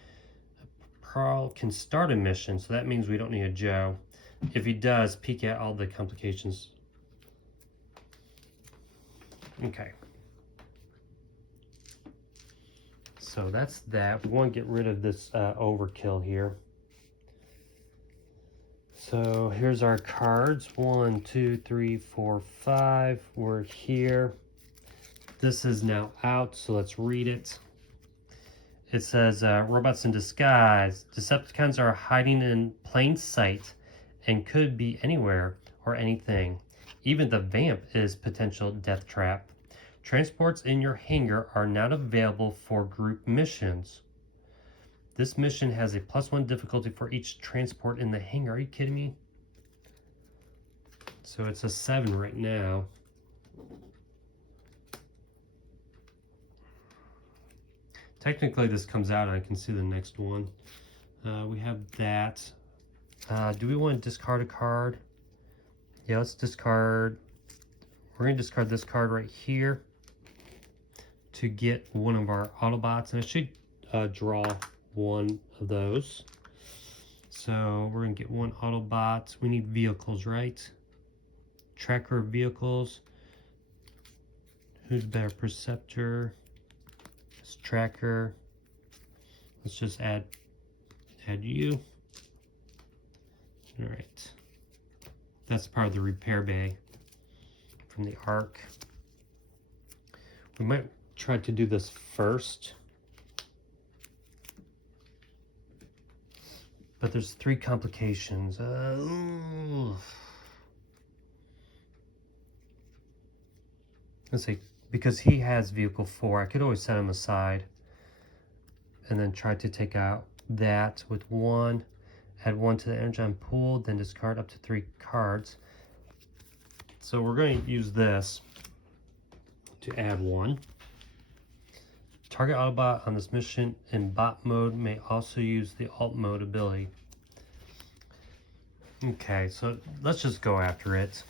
Prowl can start a mission, so that means we don't need a Joe. If he does, peek at all the complications. Okay. So that's that. We want to get rid of this overkill here. So here's our cards. 1, 2, 3, 4, 5. We're here. This is now out, so let's read it. It says, robots in disguise. Decepticons are hiding in plain sight and could be anywhere or anything. Even the vamp is potential death trap. Transports in your hangar are not available for group missions. This mission has a +1 difficulty for each transport in the hangar. Are you kidding me? So it's a 7 right now. Technically, this comes out and I can see the next one. We have that. Do we want to discard a card? Yeah, let's discard. We're going to discard this card right here to get one of our Autobots. And I should draw one of those. So we're going to get one Autobot. We need vehicles, right? Tracker of vehicles. Who's better? Perceptor. It's Tracker. Let's just add you. All right. That's part of the repair bay from the Ark. We might try to do this first. But there's 3 complications. Let's see, because he has vehicle 4, I could always set him aside and then try to take out that with 1, add 1 to the Energon pool, then discard up to 3 cards. So we're going to use this to add 1. Target Autobot on this mission in bot mode may also use the alt mode ability. Okay, so let's just go after it.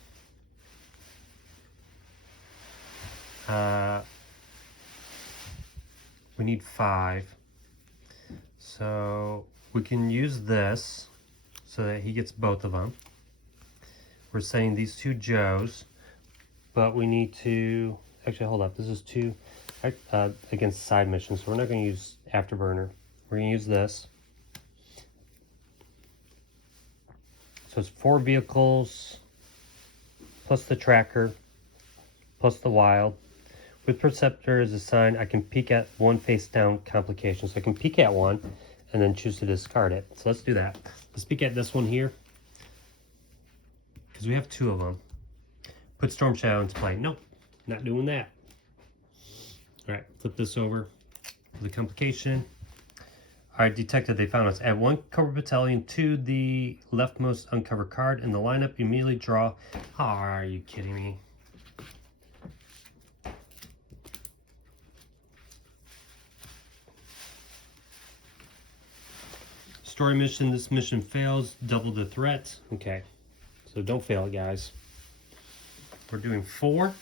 We need 5. So we can use this so that he gets both of them. We're saying these 2 Joes, but we need to, actually hold up, this is 2 against side missions, so we're not going to use Afterburner. We're going to use this. So it's 4 vehicles, plus the Tracker, plus the Wild. With Perceptor as assigned, I can peek at 1 face down complication. So I can peek at 1 and then choose to discard it. So let's do that. Let's peek at this one here, because we have 2 of them. Put Storm Shadow into play. Nope, not doing that. All right, flip this over. The complication. All right, detected they found us. Add 1 cover battalion to the leftmost uncovered card in the lineup. Immediately draw. Oh, are you kidding me? Story mission. This mission fails. Double the threat. Okay, so don't fail it, guys. We're doing 4.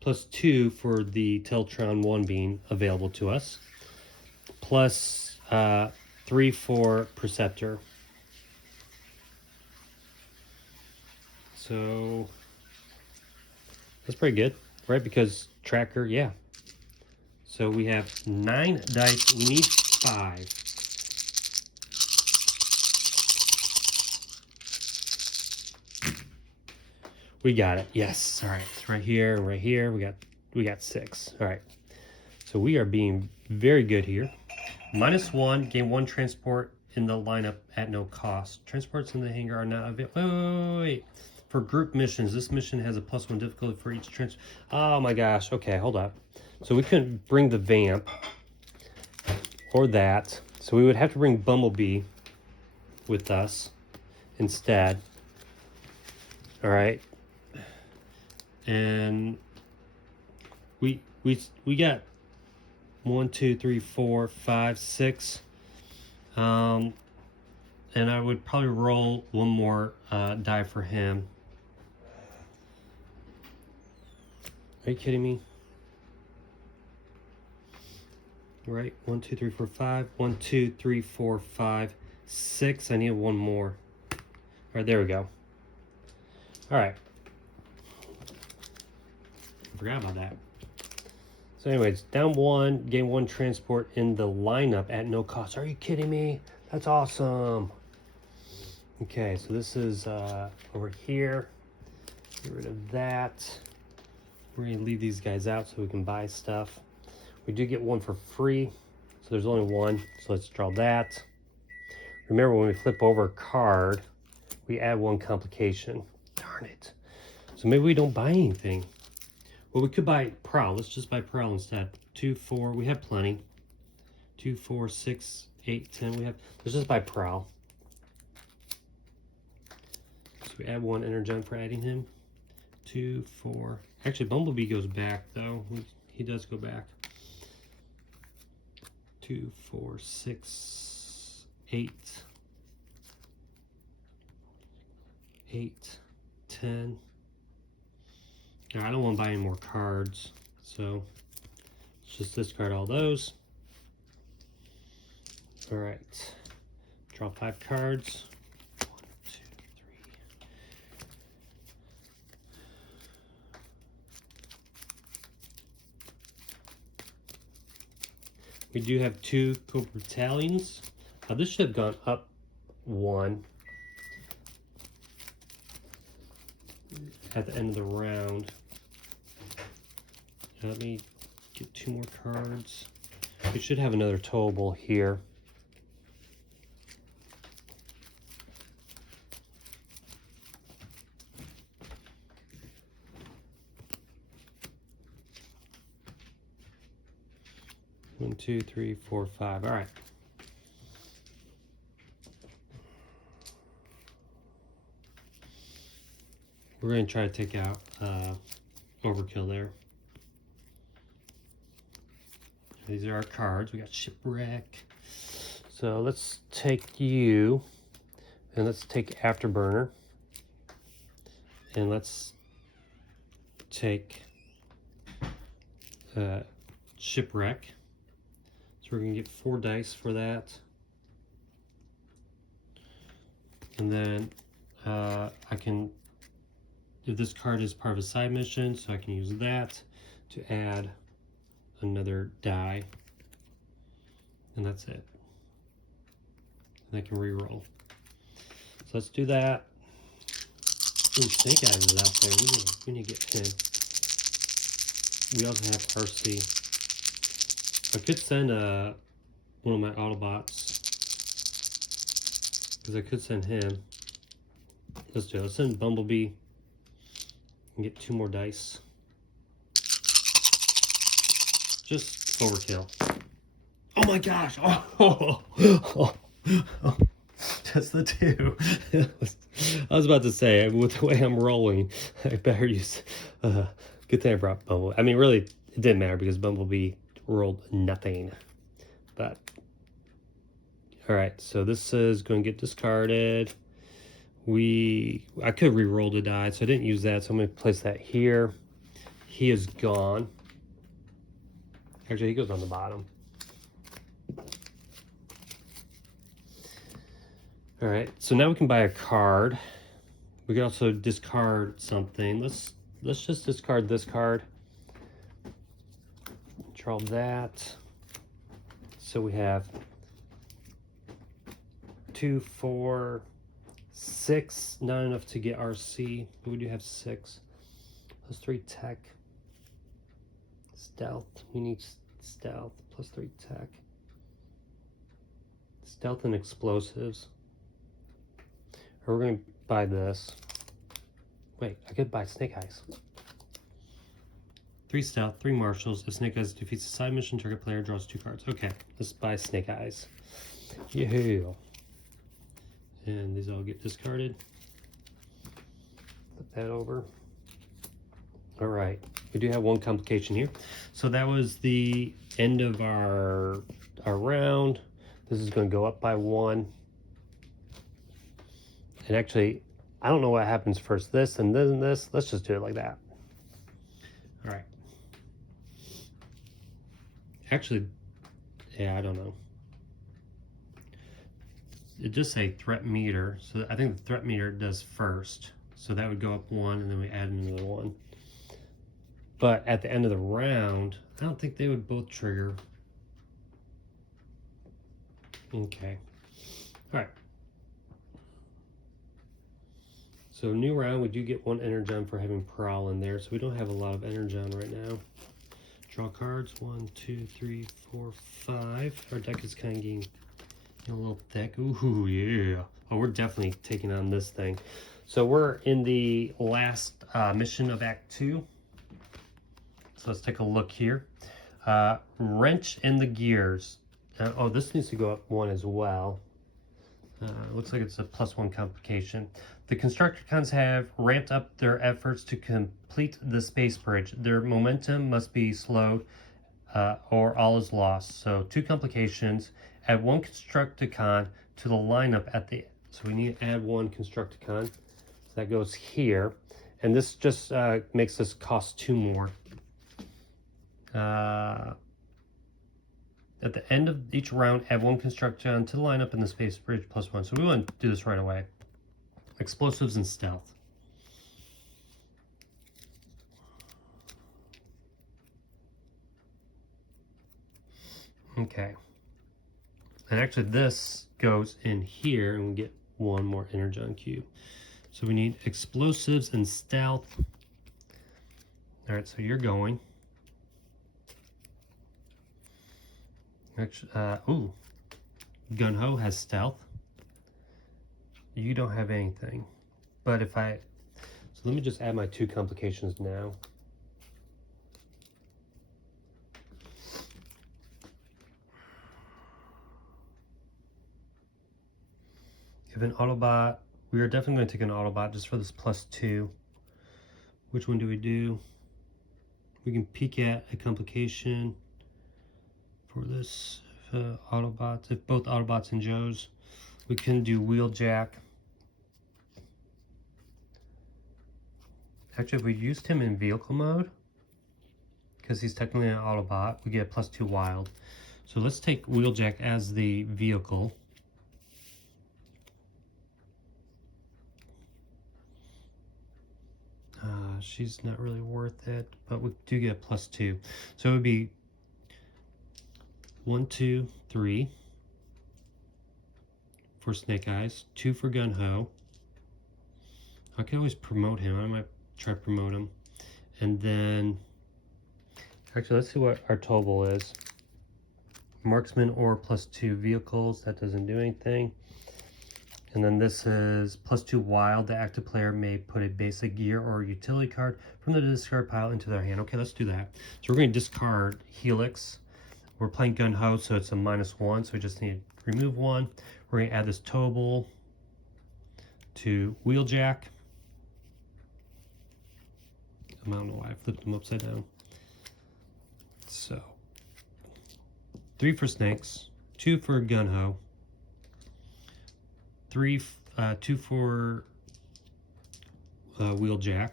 Plus 2 for the Teltron 1 being available to us, plus 3 for Perceptor. So that's pretty good, right? Because Tracker, yeah. So we have 9 dice. We need 5. We got it. Yes. All right. It's right here and right here. We got 6. All right. So we are being very good here. -1, gain 1 transport in the lineup at no cost. Transports in the hangar are not available. Wait. For group missions, this mission has a +1 difficulty for each transport. Oh my gosh. Okay, hold up. So we couldn't bring the Vamp or that. So we would have to bring Bumblebee with us instead. All right. And we got 1, 2, 3, 4, 5, 6. And I would probably roll 1 more die for him. Are you kidding me? Right, 1, 2, 3, 4, 5. 1, 2, 3, 4, 5, 6. I need 1 more. All right, there we go. All right. I forgot about that. So anyways, down 1, gain 1 transport in the lineup at no cost. Are you kidding me? That's awesome. Okay, so this is over here. Get rid of that. We're gonna leave these guys out so we can buy stuff. We do get 1 for free, so there's only 1. So let's draw that. Remember, when we flip over a card, we add 1 complication. Darn it. So maybe we don't buy anything. Well, we could buy Prowl. Let's just buy Prowl instead. 2, 4, we have plenty. 2, 4, 6, 8, 10, we have. Let's just buy Prowl. So we add 1 Energon for adding him. 2, 4. Actually, Bumblebee goes back, though. He does go back. 2, 4, 6, 8, 8, 10. I don't want to buy any more cards, so let's just discard all those. All right, draw 5 cards. 1, 2, 3. We do have 2 Cobra Battalions. This should have gone up 1 at the end of the round. Let me get 2 more cards. We should have another towable here. One, 2, 3, 4, 5. All right. We're going to try to take out overkill there. These are our cards. We got Shipwreck. So let's take you, and let's take Afterburner, and let's take Shipwreck. So we're going to get 4 dice for that. And then I can, if this card is part of a side mission, so I can use that to add another die. And that's it. And I can re-roll. So let's do that. Ooh, Snake Eyes is out there. We need to get him. We also have RC. I could send one of my Autobots, because I could send him. Let's do it. Let's send Bumblebee and get 2 more dice. Just overkill. Oh my gosh! Oh. Just the 2. I was about to say, with the way I'm rolling, I better use. Good thing I brought Bumblebee. I mean, really, it didn't matter because Bumblebee rolled nothing. But all right, so this is going to get discarded. I could re-roll the die, so I didn't use that. So I'm going to place that here. He is gone. Actually, he goes on the bottom. All right, so now we can buy a card. We can also discard something. Let's just discard this card. Draw that. So we have 2, 4, 6. Not enough to get RC, but we do have 6. Plus 3 tech. Stealth. We need stealth. Plus 3 tech. Stealth and explosives. Or we're going to buy this. Wait, I could buy Snake Eyes. 3 stealth, 3 marshals. If Snake Eyes defeats a side mission, target player draws 2 cards. Okay, let's buy Snake Eyes. Yoo-hoo. And these all get discarded. Flip that over. All right, we do have one complication here. So that was the end of our round. This is going to go up by 1. And actually, I don't know what happens first. This and then this. Let's just do it like that. All right. Actually, yeah, I don't know. It just say threat meter, so I think the threat meter does first. So that would go up 1, and then we add another 1. But at the end of the round, I don't think they would both trigger. Okay. All right. So new round, we do get 1 Energon for having Prowl in there, so we don't have a lot of Energon right now. Draw cards, 1, 2, 3, 4, 5. Our deck is kind of getting a little thick. Ooh, yeah. Oh, we're definitely taking on this thing. So we're in the last mission of Act 2. So let's take a look here. Wrench in the gears. Oh, this needs to go up 1 as well. Looks like it's a +1 complication. The Constructicons have ramped up their efforts to complete the space bridge. Their momentum must be slowed or all is lost. So 2 complications. Add 1 Constructicon to the lineup at the. So we need to add 1 Constructicon. So that goes here, and this just makes this cost 2 more. At the end of each round, add 1 Constructicon to the lineup in the space bridge +1. So we want to do this right away. Explosives and stealth. Okay. And actually this goes in here and we get 1 more Energon cube. So we need explosives and stealth. Alright, so you're going. Actually, ooh. Gung-Ho has stealth. You don't have anything. But if I... So let me just add my 2 complications now. If an Autobot, we are definitely going to take an Autobot just for this +2. Which one do we do? We can peek at a complication for this Autobots. If both Autobots and Joes, we can do Wheeljack. Actually, if we used him in vehicle mode, because he's technically an Autobot, we get +2 wild. So let's take Wheeljack as the vehicle. She's not really worth it, but we do get +2. So it would be 1, 2, 3 for Snake Eyes, 2 for Gung-Ho. I can always promote him. I might try to promote him. And then, actually, let's see what our total is. Marksman or +2 vehicles. That doesn't do anything. And then this is +2 wild. The active player may put a basic gear or utility card from the discard pile into their hand. Okay, let's do that. So we're going to discard Helix. We're playing Gung-Ho, so it's a -1. So we just need to remove 1. We're going to add this Tobal to Wheeljack. I don't know why I flipped them upside down. So 3 for Snakes, 2 for Gung-Ho. 2 for Wheeljack.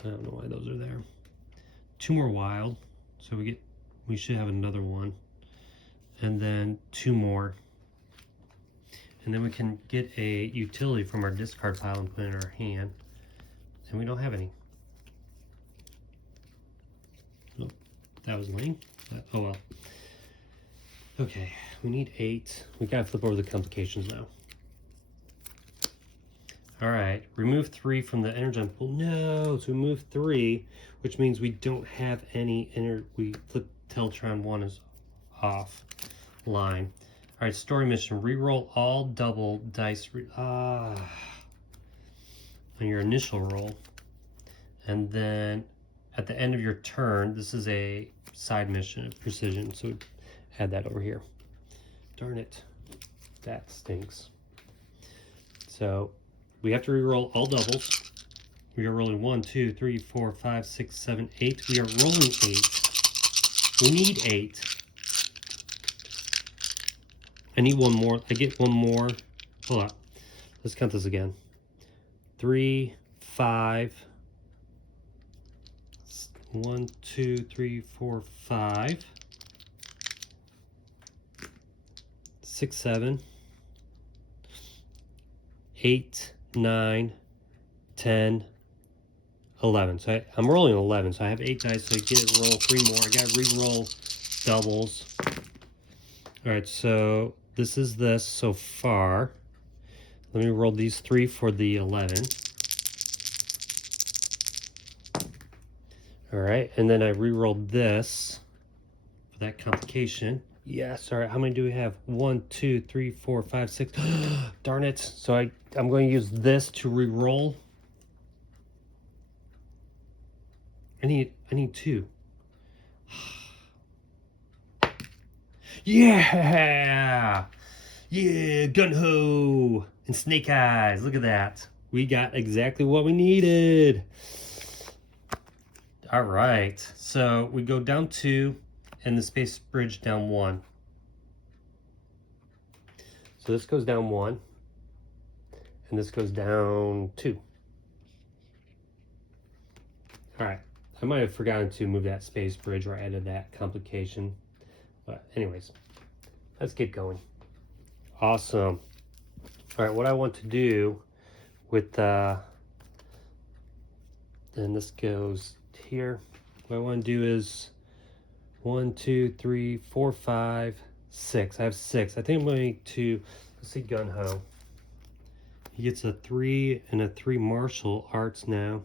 I don't know why those are there. 2 more wild, so we should have another one, and then 2 more, and then we can get a utility from our discard pile and put it in our hand, and we don't have any. Oh, that was lame. Oh well. Okay, we need 8. We gotta flip over the complications now. Alright, remove 3 from the Energon pool. No, so remove 3, which means we don't have any we flip Teltron 1 is off line. Alright, story mission. Reroll all double dice on your initial roll. And then at the end of your turn, this is a side mission, precision, so add that over here. Darn it. That stinks. So we have to re-roll all doubles. We are rolling 1, 2, 3, 4, 5, 6, 7, 8. We are rolling 8. We need 8. I need 1 more. I get 1 more. Hold on. Let's count this again. 3, 5. 1, 2, 3, 4, 5. 6, 7, 8, 9, 10, 11. So I'm rolling 11. So I have 8 dice. So I get to roll 3 more. I got to re-roll doubles. All right. So this is this so far. Let me roll these 3 for the 11. All right. And then I re-rolled this for that complication. Yes, all right, how many do we have? 1, 2, 3, 4, 5, 6. Darn it. So I'm going to use this to re-roll. I need 2. Yeah! Yeah, Gung-Ho and Snake Eyes. Look at that. We got exactly what we needed. All right, so we go down 2 and the space bridge down 1. So this goes down 1 and this goes down 2. All right, I might have forgotten to move that space bridge where I added that complication. But anyways, let's keep going. Awesome. All right, what I want to do with, then this goes here. What I want to do is 1, 2, 3, 4, 5, 6. I have 6. I think I'm going to, let's see, Gun Ho. He gets a 3 and a 3 martial arts now.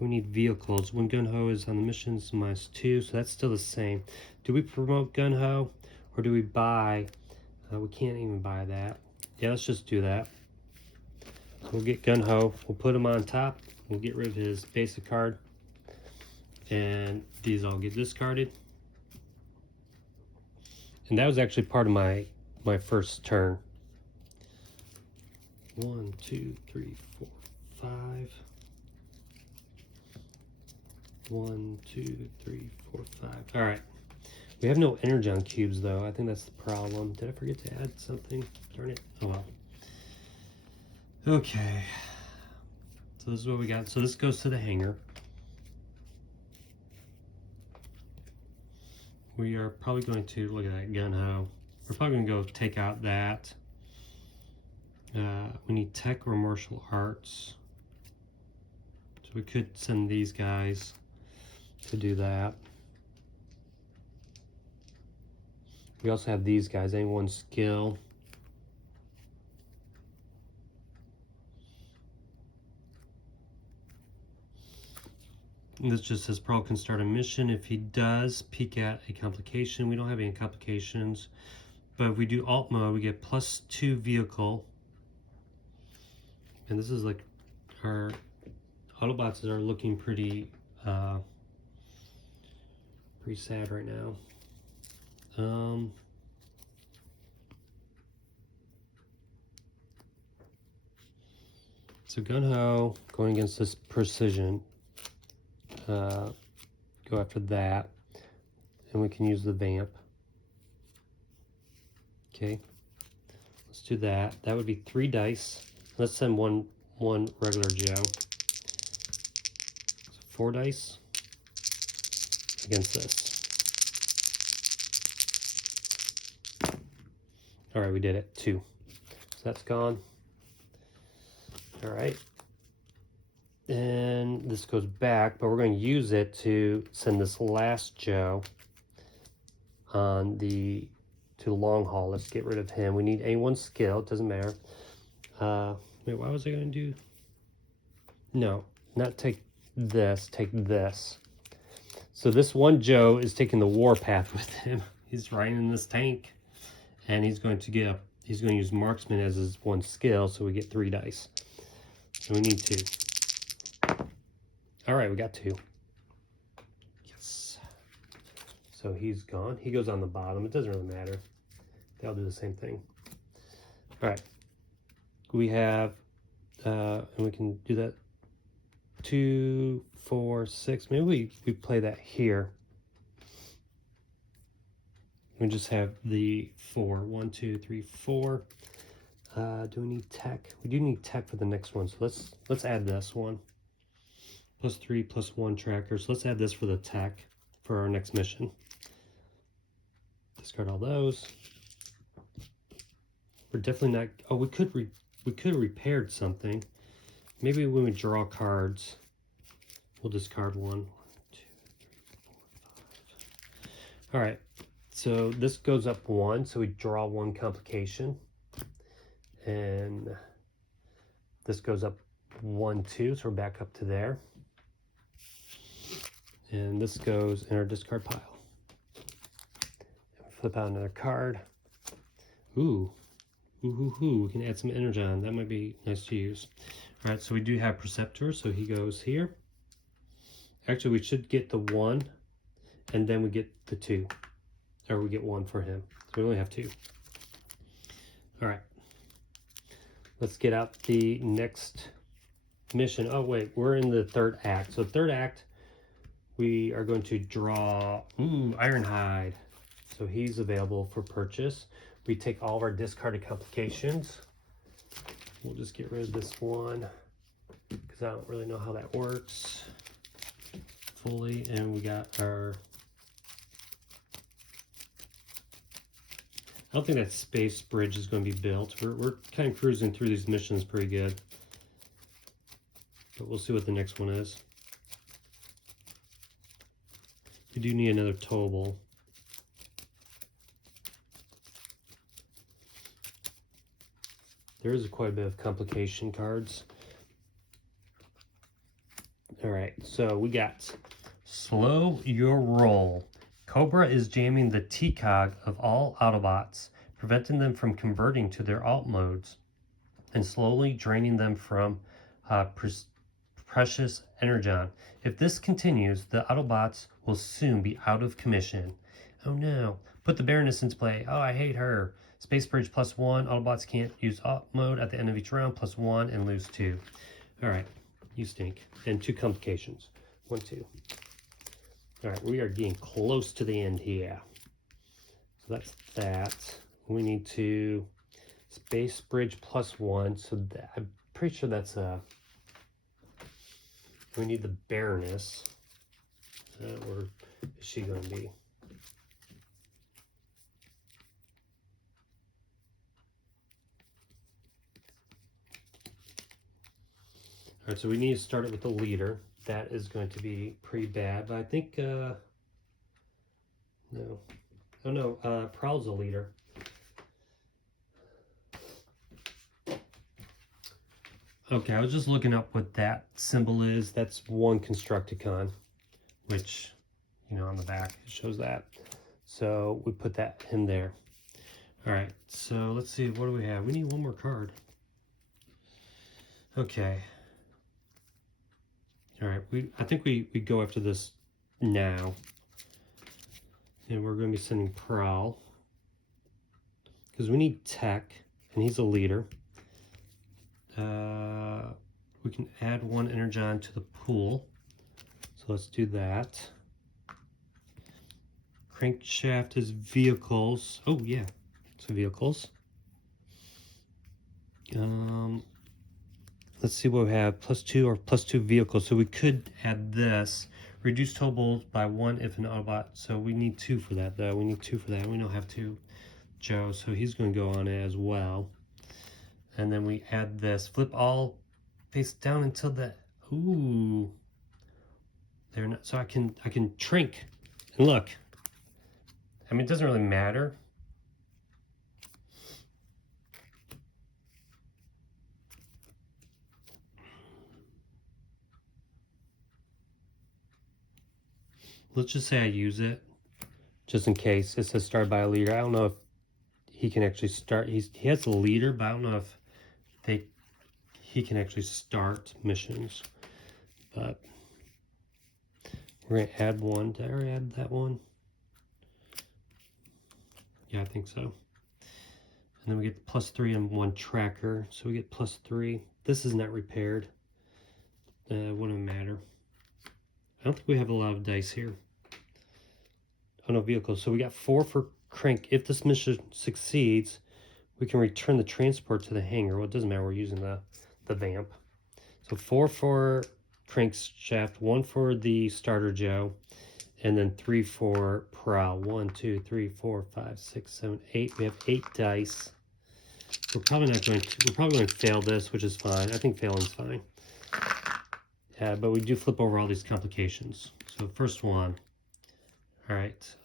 We need vehicles. When Gun Ho is on the missions, -2, so that's still the same. Do we promote Gun Ho or do we buy? We can't even buy that. Yeah, let's just do that. So we'll get Gun Ho. We'll put him on top. We'll get rid of his basic card. And these all get discarded. And that was actually part of my first turn. 1, 2, 3, 4, 5. 1, 2, 3, 4, 5. All right. We have no energon cubes though. I think that's the problem. Did I forget to add something? Darn it. Oh well. Okay. So this is what we got. So this goes to the hangar. We are probably going to look at that Gun Ho. We're probably going to go take out that. We need tech or martial arts. So we could send these guys to do that. We also have these guys, any one skill. And this just says Pearl can start a mission. If he does, peek at a complication. We don't have any complications. But if we do alt mode, we get +2 vehicle. And this is like our Autobots are looking pretty pretty sad right now. So Gun Ho going against this precision. Go after that, and we can use the vamp. Okay, let's do that. That would be 3 dice. Let's send one regular Joe. So 4 dice against this. All right, we did it. 2. So that's gone. All right. And this goes back, but we're going to use it to send this last Joe on to long haul. Let's get rid of him. We need A1 skill. It doesn't matter. Wait, why was I going to do? No, not take this. Take this. So this one Joe is taking the warpath with him. He's riding in this tank, and he's going to use marksman as his 1 skill. So we get 3 dice. So we need 2. All right, we got 2. Yes. So he's gone. He goes on the bottom. It doesn't really matter. They all do the same thing. All right. We have, and we can do that 2, 4, 6. Maybe we play that here. We just have the 4. 1, 2, 3, 4. Do we need tech? We do need tech for the next one. So let's add this one. +3, +1 tracker. So let's add this for the tech for our next mission. Discard all those. We're definitely not. Oh, we could have repaired something. Maybe when we draw cards, we'll discard 1. 1, 2, 3, 4, 5. All right. So this goes up 1. So we draw 1 complication, and this goes up 1, 2. So we're back up to there. And this goes in our discard pile. Flip out another card. Ooh. We can add some energon. That might be nice to use. All right, so we do have Preceptor, so he goes here. Actually, we should get the 1, and then we get the 2. Or we get 1 for him. So we only have 2. All right. Let's get out the next mission. Oh, wait, we're in the 3rd act. So 3rd act, we are going to draw, Ironhide. So he's available for purchase. We take all of our discarded complications. We'll just get rid of this one because I don't really know how that works fully. And we got our, I don't think that space bridge is going to be built. We're kind of cruising through these missions pretty good. But we'll see what the next one is. We do need another towable. There is quite a bit of complication cards. All right, so we got Slow Your Roll. Cobra is jamming the T-Cog of all Autobots, preventing them from converting to their alt modes, and slowly draining them from precious energon. If this continues, the Autobots will soon be out of commission. Oh no. Put the Baroness into play. Oh, I hate her. Space Bridge +1. Autobots can't use alt mode at the end of each round. +1 and lose 2. Alright. You stink. And 2 complications. 1, 2. Alright, we are getting close to the end here. So that's that. We need to Space Bridge +1. So that, I'm pretty sure that's a... We need the Baroness. Where is she going to be? All right, so we need to start it with the leader. That is going to be pretty bad, but I think, no. Oh no, Prowl's a leader. Okay, I was just looking up what that symbol is. That's one Constructicon, which, you know, on the back, it shows that. So we put that in there. All right, so let's see, what do we have? We need one more card. Okay. All right, I think we go after this now. And we're going to be sending Prowl. Because we need Tech, and he's a leader. We can add 1 Energon to the pool. So let's do that. Crankshaft is vehicles. Oh yeah, so vehicles. Let's see what we have. +2 or +2 vehicles. So we could add this. Reduce totables by 1 if an Autobot. So we need 2 for that though. We need 2 for that. We don't have 2. Joe, so he's going to go on it as well. And then we add this. Flip all face down until the... Ooh. They're not... So I can shrink. And look. I mean, it doesn't really matter. Let's just say I use it. Just in case. It says start by a leader. I don't know if he can actually start. He has a leader, but I don't know if he can actually start missions. But we're going to add 1. Did I already add that one? Yeah, I think so. And then we get +3 and 1 tracker. So we get +3. This is not repaired. Wouldn't matter. I don't think we have a lot of dice here. Oh no, vehicles. So we got 4 for Crank. If this mission succeeds, we can return the transport to the hangar. Well, it doesn't matter. We're using the vamp. So 4 for Crankshaft, 1 for the starter Joe, and then 3 for Prowl. 1, 2, 3, 4, 5, 6, 7, 8. We have 8 dice. We're probably going to fail this, which is fine. I think failing's fine. But we do flip over all these complications. So first one. All right.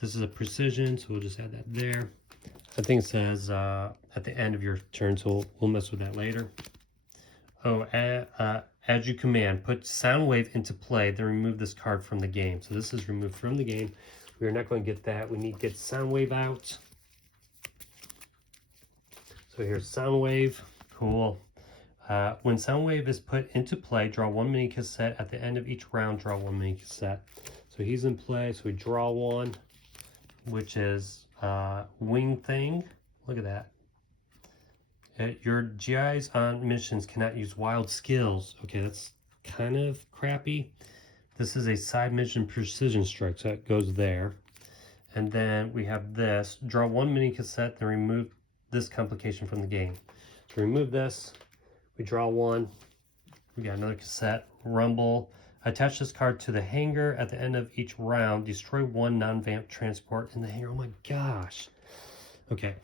This is a precision, so we'll just add that there. I think it says at the end of your turn, so we'll mess with that later. Oh, as you command, put Soundwave into play, then remove this card from the game. So this is removed from the game. We are not going to get that. We need to get Soundwave out. So here's Soundwave. Cool. When Soundwave is put into play, draw 1 mini cassette. At the end of each round, draw 1 mini cassette. So he's in play, so we draw 1, which is Wing Thing. Look at that. Your GIs on missions cannot use wild skills. Okay, that's kind of crappy. This is a side mission precision strike, so that goes there. And then we have this, draw one mini cassette, then remove this complication from the game. To remove this, we draw one, we got another cassette, rumble. Attach this card to the hanger at the end of each round. Destroy one non-vamp transport in the hanger. Oh my gosh. Okay.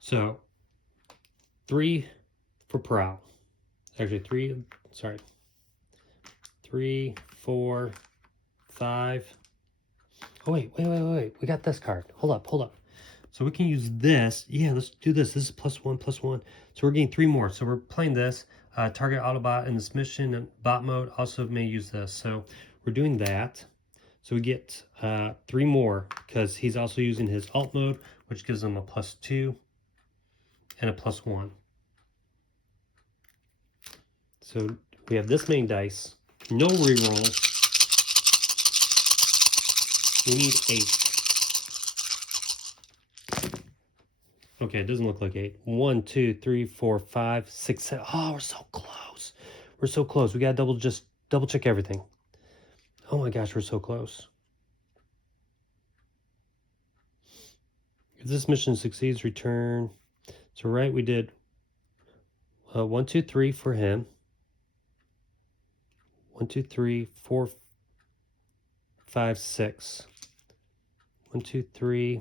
So, 3 for prowl. Actually, 3, 4, 5. Oh, wait. We got this card. Hold up. So we can use this. Yeah, let's do this. This is +1, +1. So we're getting 3 more. So we're playing this. Target Autobot in this mission and bot mode also may use this. So we're doing that. So we get 3 more because he's also using his alt mode, which gives him a +2 and a +1. So we have this many dice. No rerolls. We need 8. Okay, it doesn't look like 8. 1, 2, 3, 4, 5, 6, 7. Oh, we're so close. We're so close. We gotta double check everything. Oh my gosh, we're so close. If this mission succeeds, return. So right, we did 1, 2, 3 for him. 1, 2, 3, 4, 5, 6. 1, 2, 3.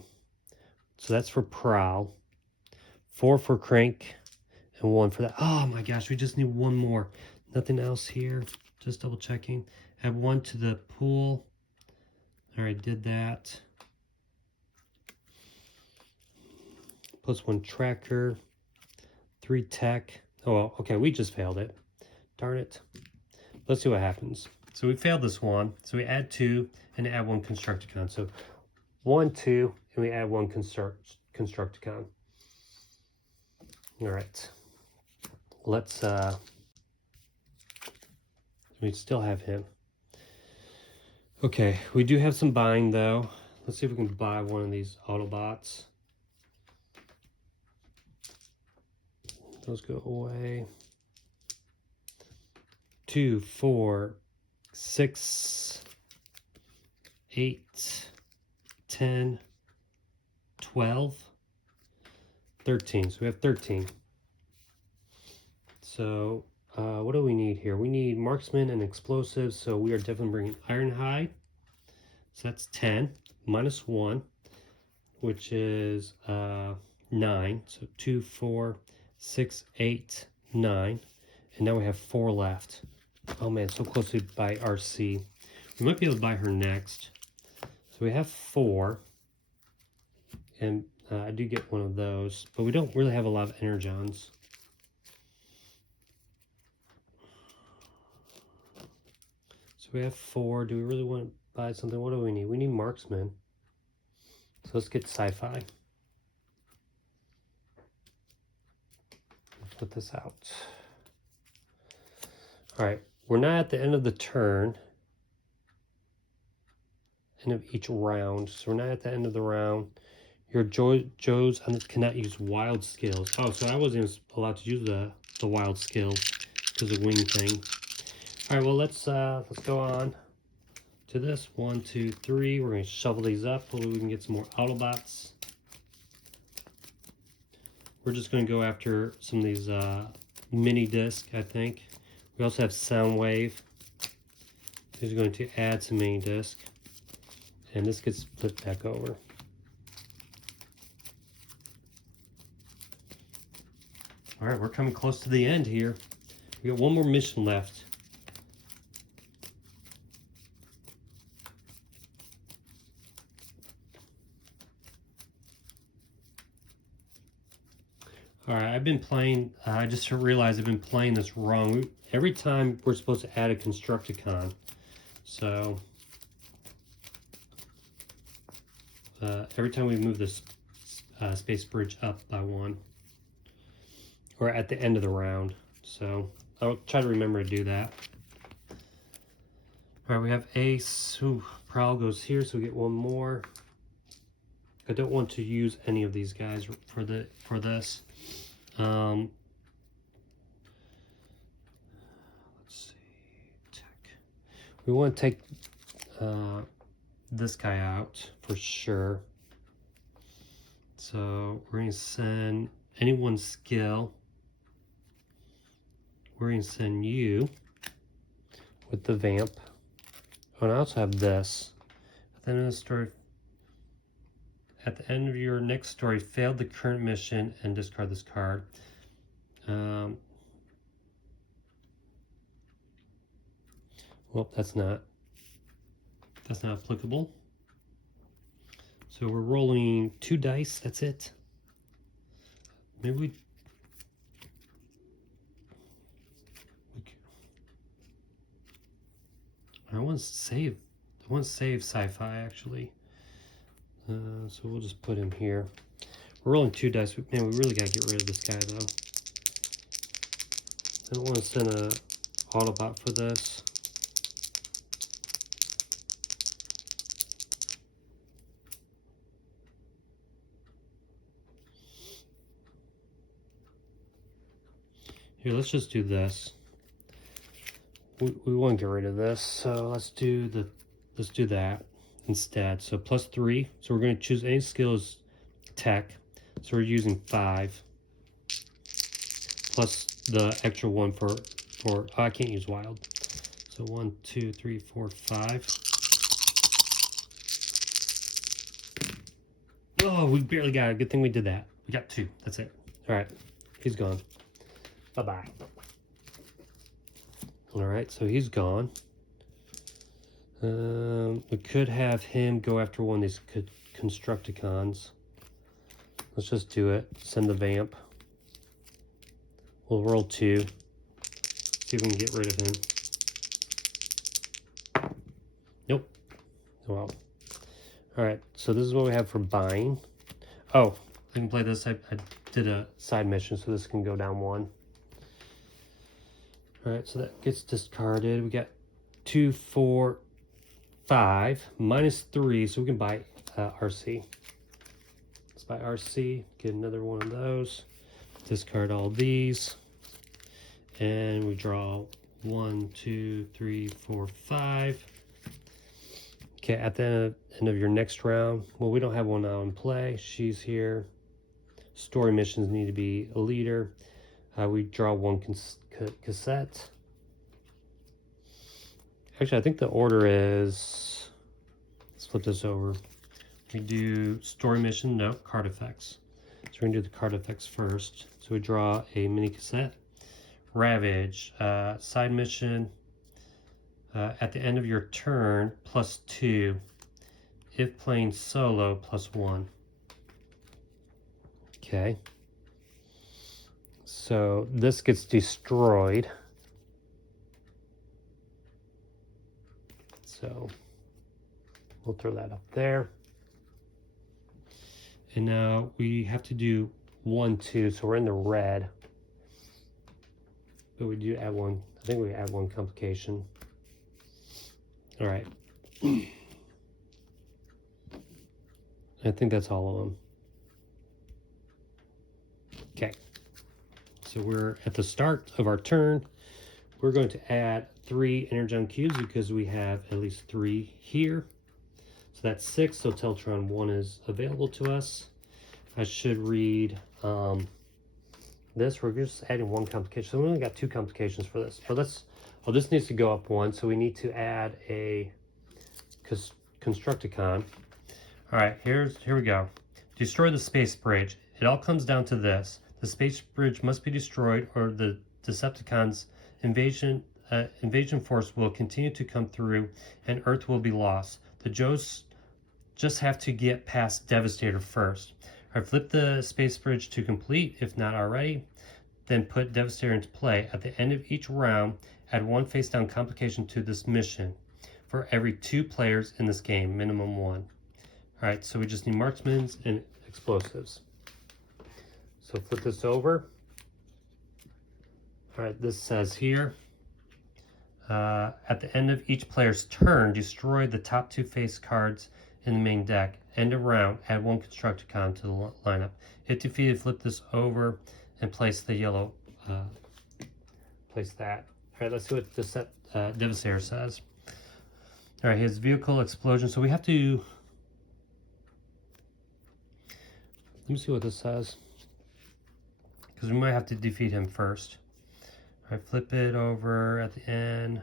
So that's for prowl. 4 for crank, and 1 for that. Oh my gosh, we just need 1 more. Nothing else here. Just double checking. Add 1 to the pool. All right, did that. +1 tracker. 3 tech. Oh, well, okay, we just failed it. Darn it. Let's see what happens. So we failed this one. So we add 2 and add 1 Constructicon. So 1, 2, and we add 1 Constructicon. All right. Let's, we still have him. Okay, we do have some buying though. Let's see if we can buy one of these Autobots. Those go away. 2, 4, 6, 8, 10, 12, 13. So we have 13. So what do we need here? We need marksman and explosives. So we are definitely bringing Ironhide. So that's 10 minus 1, which is 9. So 2, 4, 6, 8, 9. And now we have 4 left. Oh man, so close to buy RC. We might be able to buy her next. So we have 4. And I do get one of those. But we don't really have a lot of Energons. So we have 4. Do we really want to buy something? What do we need? We need marksman. So let's get sci-fi. Let's put this out. All right, we're not at the end of the turn. End of each round. So we're not at the end of the round. Your Joes cannot use wild skills. Oh, so I wasn't even allowed to use the wild skills because of wing thing. All right, well let's go on to this. 1, 2, 3. We're gonna shovel these up. Hopefully we can get some more Autobots. We're just gonna go after some of these mini disc, I think. We also have Soundwave. Who's going to add some mini disc, and this gets flipped back over. All right, we're coming close to the end here. We got 1 more mission left. All right, I've been playing, I just realized I've been playing this wrong. Every time we're supposed to add a Constructicon. So, every time we move this space bridge up by 1. Or at the end of the round. So, I'll try to remember to do that. All right, we have Ace. Ooh, Prowl goes here, so we get 1 more. I don't want to use any of these guys for this. We want to take this guy out for sure. So we're going to send anyone's skill. We're going to send you with the vamp. Oh, and I also have this. At the end of the story, at the end of your next story, failed the current mission and discard this card. Well, that's not applicable. So we're rolling 2 dice. That's it. Maybe I want to save sci-fi actually. So we'll just put him here. We're rolling 2 dice. Man, we really gotta get rid of this guy though. I don't want to send a Autobot for this. Here, let's just do this. We want to get rid of this, so let's do that instead. So +3. So we're going to choose any skills tech. So we're using 5 plus the extra 1 for oh, I can't use wild. So 1, 2, 3, 4, 5. Oh, we barely got it. Good thing we did that. We got 2. That's it. All right, he's gone. Bye-bye. All right, so he's gone. We could have him go after one of these Constructicons. Let's just do it. Send the vamp. We'll roll 2. See if we can get rid of him. Nope. Well. All right, so this is what we have for buying. Oh, I can play this. I did a side mission, so this can go down 1. All right, so that gets discarded. We got 2, 4, 5, -3, so we can buy RC. Let's buy RC, get another one of those. Discard all these. And we draw 1, 2, 3, 4, 5. Okay, at the end of your next round, well, we don't have one now in play. She's here. Story missions need to be a leader. We draw 1 cassette. Actually, I think the order is, let's flip this over. We do story mission, no, card effects. So we're gonna do the card effects first. So we draw a mini cassette. Ravage, side mission, at the end of your turn, +2. If playing solo, +1. Okay. So this gets destroyed. So we'll throw that up there. And now we have to do 1, 2, so we're in the red. But we do add 1, I think we add 1 complication. All right. I think that's all of them. Okay. So we're at the start of our turn. We're going to add 3 energon cubes because we have at least 3 here. So that's 6, so Teltron 1 is available to us. I should read this. We're just adding 1 complication. So we only got 2 complications for this. But let's, oh, this needs to go up 1, so we need to add a Constructicon. All right, here we go. Destroy the space bridge. It all comes down to this. The space bridge must be destroyed or the Decepticons' invasion force will continue to come through and Earth will be lost. The Joes just have to get past Devastator first. All right, flip the space bridge to complete, if not already. Then put Devastator into play. At the end of each round, add 1 face-down complication to this mission for every 2 players in this game, minimum 1. All right, so we just need marksmen and explosives. So flip this over. All right, this says here, at the end of each player's turn, destroy the top 2 face cards in the main deck. End of round, add 1 Constructicon to the lineup. If defeated, flip this over and place the yellow, place that. All right, let's see what this Devastator says. All right, his vehicle explosion. So we have to, let me see what this says. Because we might have to defeat him first. All right, flip it over at the end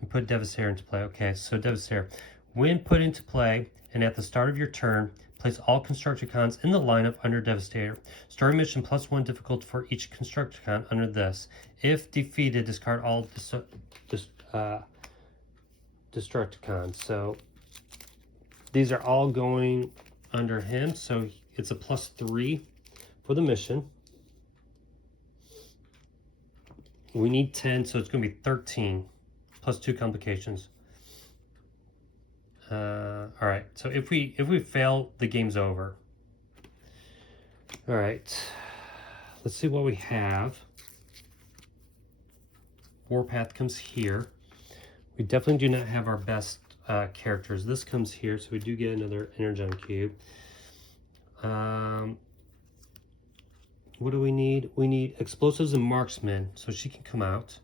and put Devastator into play. Okay, so Devastator. When put into play and at the start of your turn, place all Constructicons in the lineup under Devastator. Story mission +1 difficulty for each Constructicon under this. If defeated, discard all Destructicons. So these are all going under him, so it's a +3 for the mission. We need 10, so it's going to be 13 +2 complications. All right, so if we fail, the game's over. All right, let's see what we have. Warpath comes here. We definitely do not have our best characters. This comes here, so we do get another Energon Cube. What do we need? We need Explosives and Marksman, so she can come out.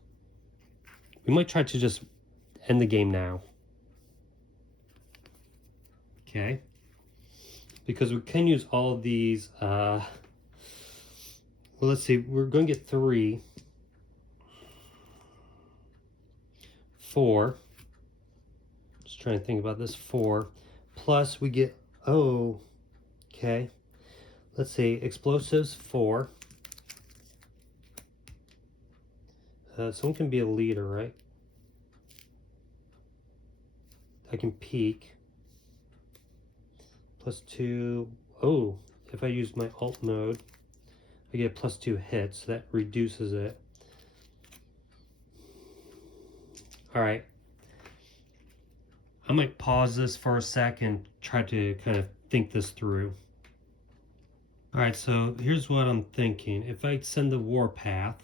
We might try to just end the game now. Okay. Because we can use all of these. Well, let's see. We're going to get 3. 4. Just trying to think about this. 4. Plus we get, oh, okay. Let's see. Explosives, 4. Someone can be a leader, right? I can peek. +2. Oh, if I use my alt mode, I get +2 hits, so that reduces it. All right. I might pause this for a sec and try to kind of think this through. All right, so here's what I'm thinking. If I send the Warpath,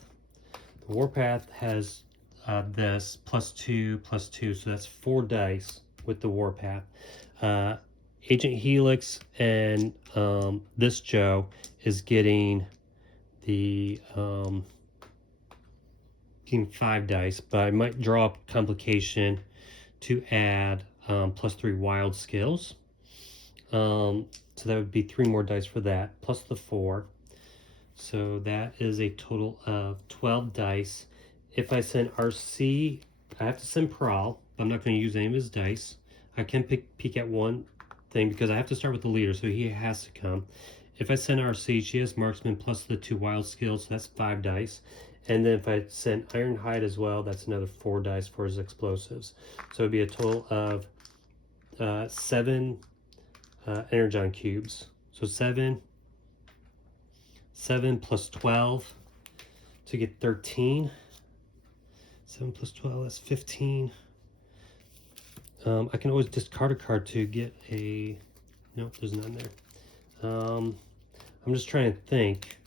the Warpath has this +2, +2, so that's 4 dice with the Warpath. Agent Helix and this Joe is getting the getting 5 dice, but I might draw up complication to add +3 wild skills. So that would be 3 more dice for that, plus the 4. So that is a total of 12 dice. If I send RC, I have to send Prowl, but I'm not going to use any of his dice. I can peek at one thing because I have to start with the leader, so he has to come. If I send RC, she has Marksman plus the 2 wild skills, so that's 5 dice. And then if I send Ironhide as well, that's another 4 dice for his explosives. So it'd be a total of 7 Energon cubes. So 7 plus 12 to get 13. 7 plus 12, that's 15. I can always discard a card to get a... Nope, there's none there. I'm just trying to think.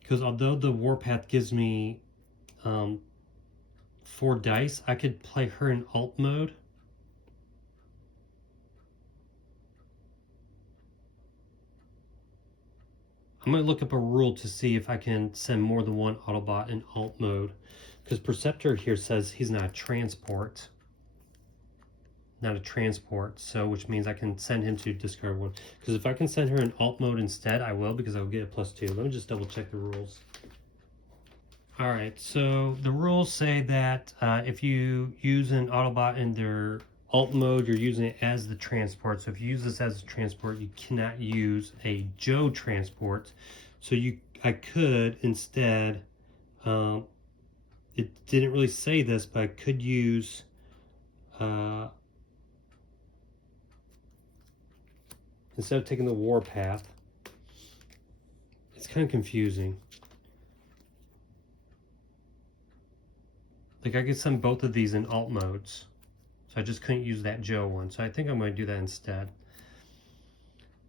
Because although the Warpath gives me 4 dice, I could play her in alt mode. I might look up a rule to see if I can send more than one Autobot in alt mode. Because Perceptor here says he's not a transport. Not a transport, so which means I can send him to discard 1. Because if I can send her in alt mode instead, I will, because I'll get a +2. Let me just double check the rules. Alright, so the rules say that if you use an Autobot in their alt mode, you're using it as the transport. So if you use this as a transport, you cannot use a Joe transport. So I could instead, it didn't really say this, but I could use instead of taking the Warpath. It's kind of confusing. Like I could send both of these in alt modes. So I just couldn't use that Joe one. So I think I'm going to do that instead.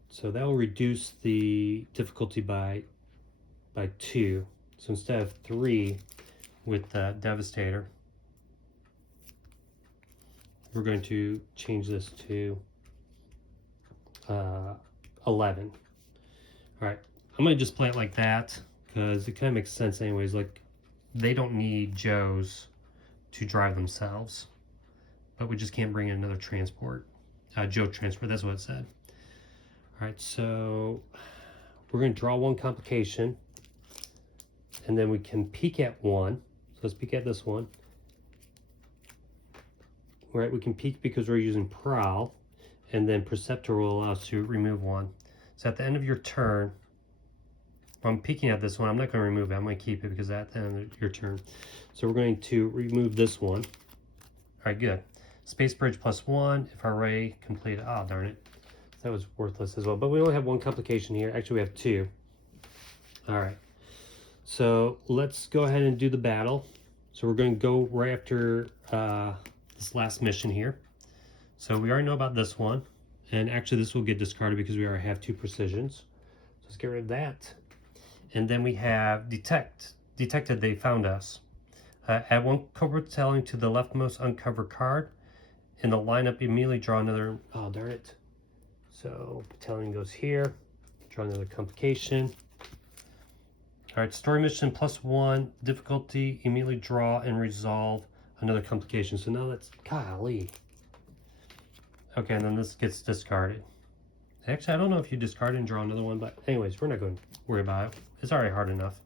So that will reduce the difficulty by 2. So instead of 3 with Devastator, we're going to change this to 11. All right, I'm going to just play it like that because it kind of makes sense anyways. Like they don't need Joes to drive themselves. but we just can't bring in another transport. Joe transport, that's what it said. All right, so we're going to draw one complication, and then we can peek at one. So let's peek at this one. All right, we can peek because we're using prowl, and then preceptor will allow us to remove one. So at the end of your turn, if I'm peeking at this one, I'm not going to remove it. I'm going to keep it because at the end of your turn. So we're going to remove this one. All right, good. Space bridge +1. If array completed, oh darn it, that was worthless as well. But we only have one complication here. Actually, we have two. All right. So let's go ahead and do the battle. So we're going to go right after this last mission here. So we already know about this one. And actually this will get discarded because we already have 2 precisions. So let's get rid of that. And then we have detect. Detected they found us. Add 1 Cobra Battalion to the leftmost uncovered card. In the lineup, immediately draw another, oh darn it. So battalion goes here. Draw another complication. All right, story mission +1, difficulty, immediately draw and resolve another complication. So now that's, golly. Okay, and then this gets discarded. Actually, I don't know if you discard and draw another one, but anyways, we're not going to worry about it. It's already hard enough.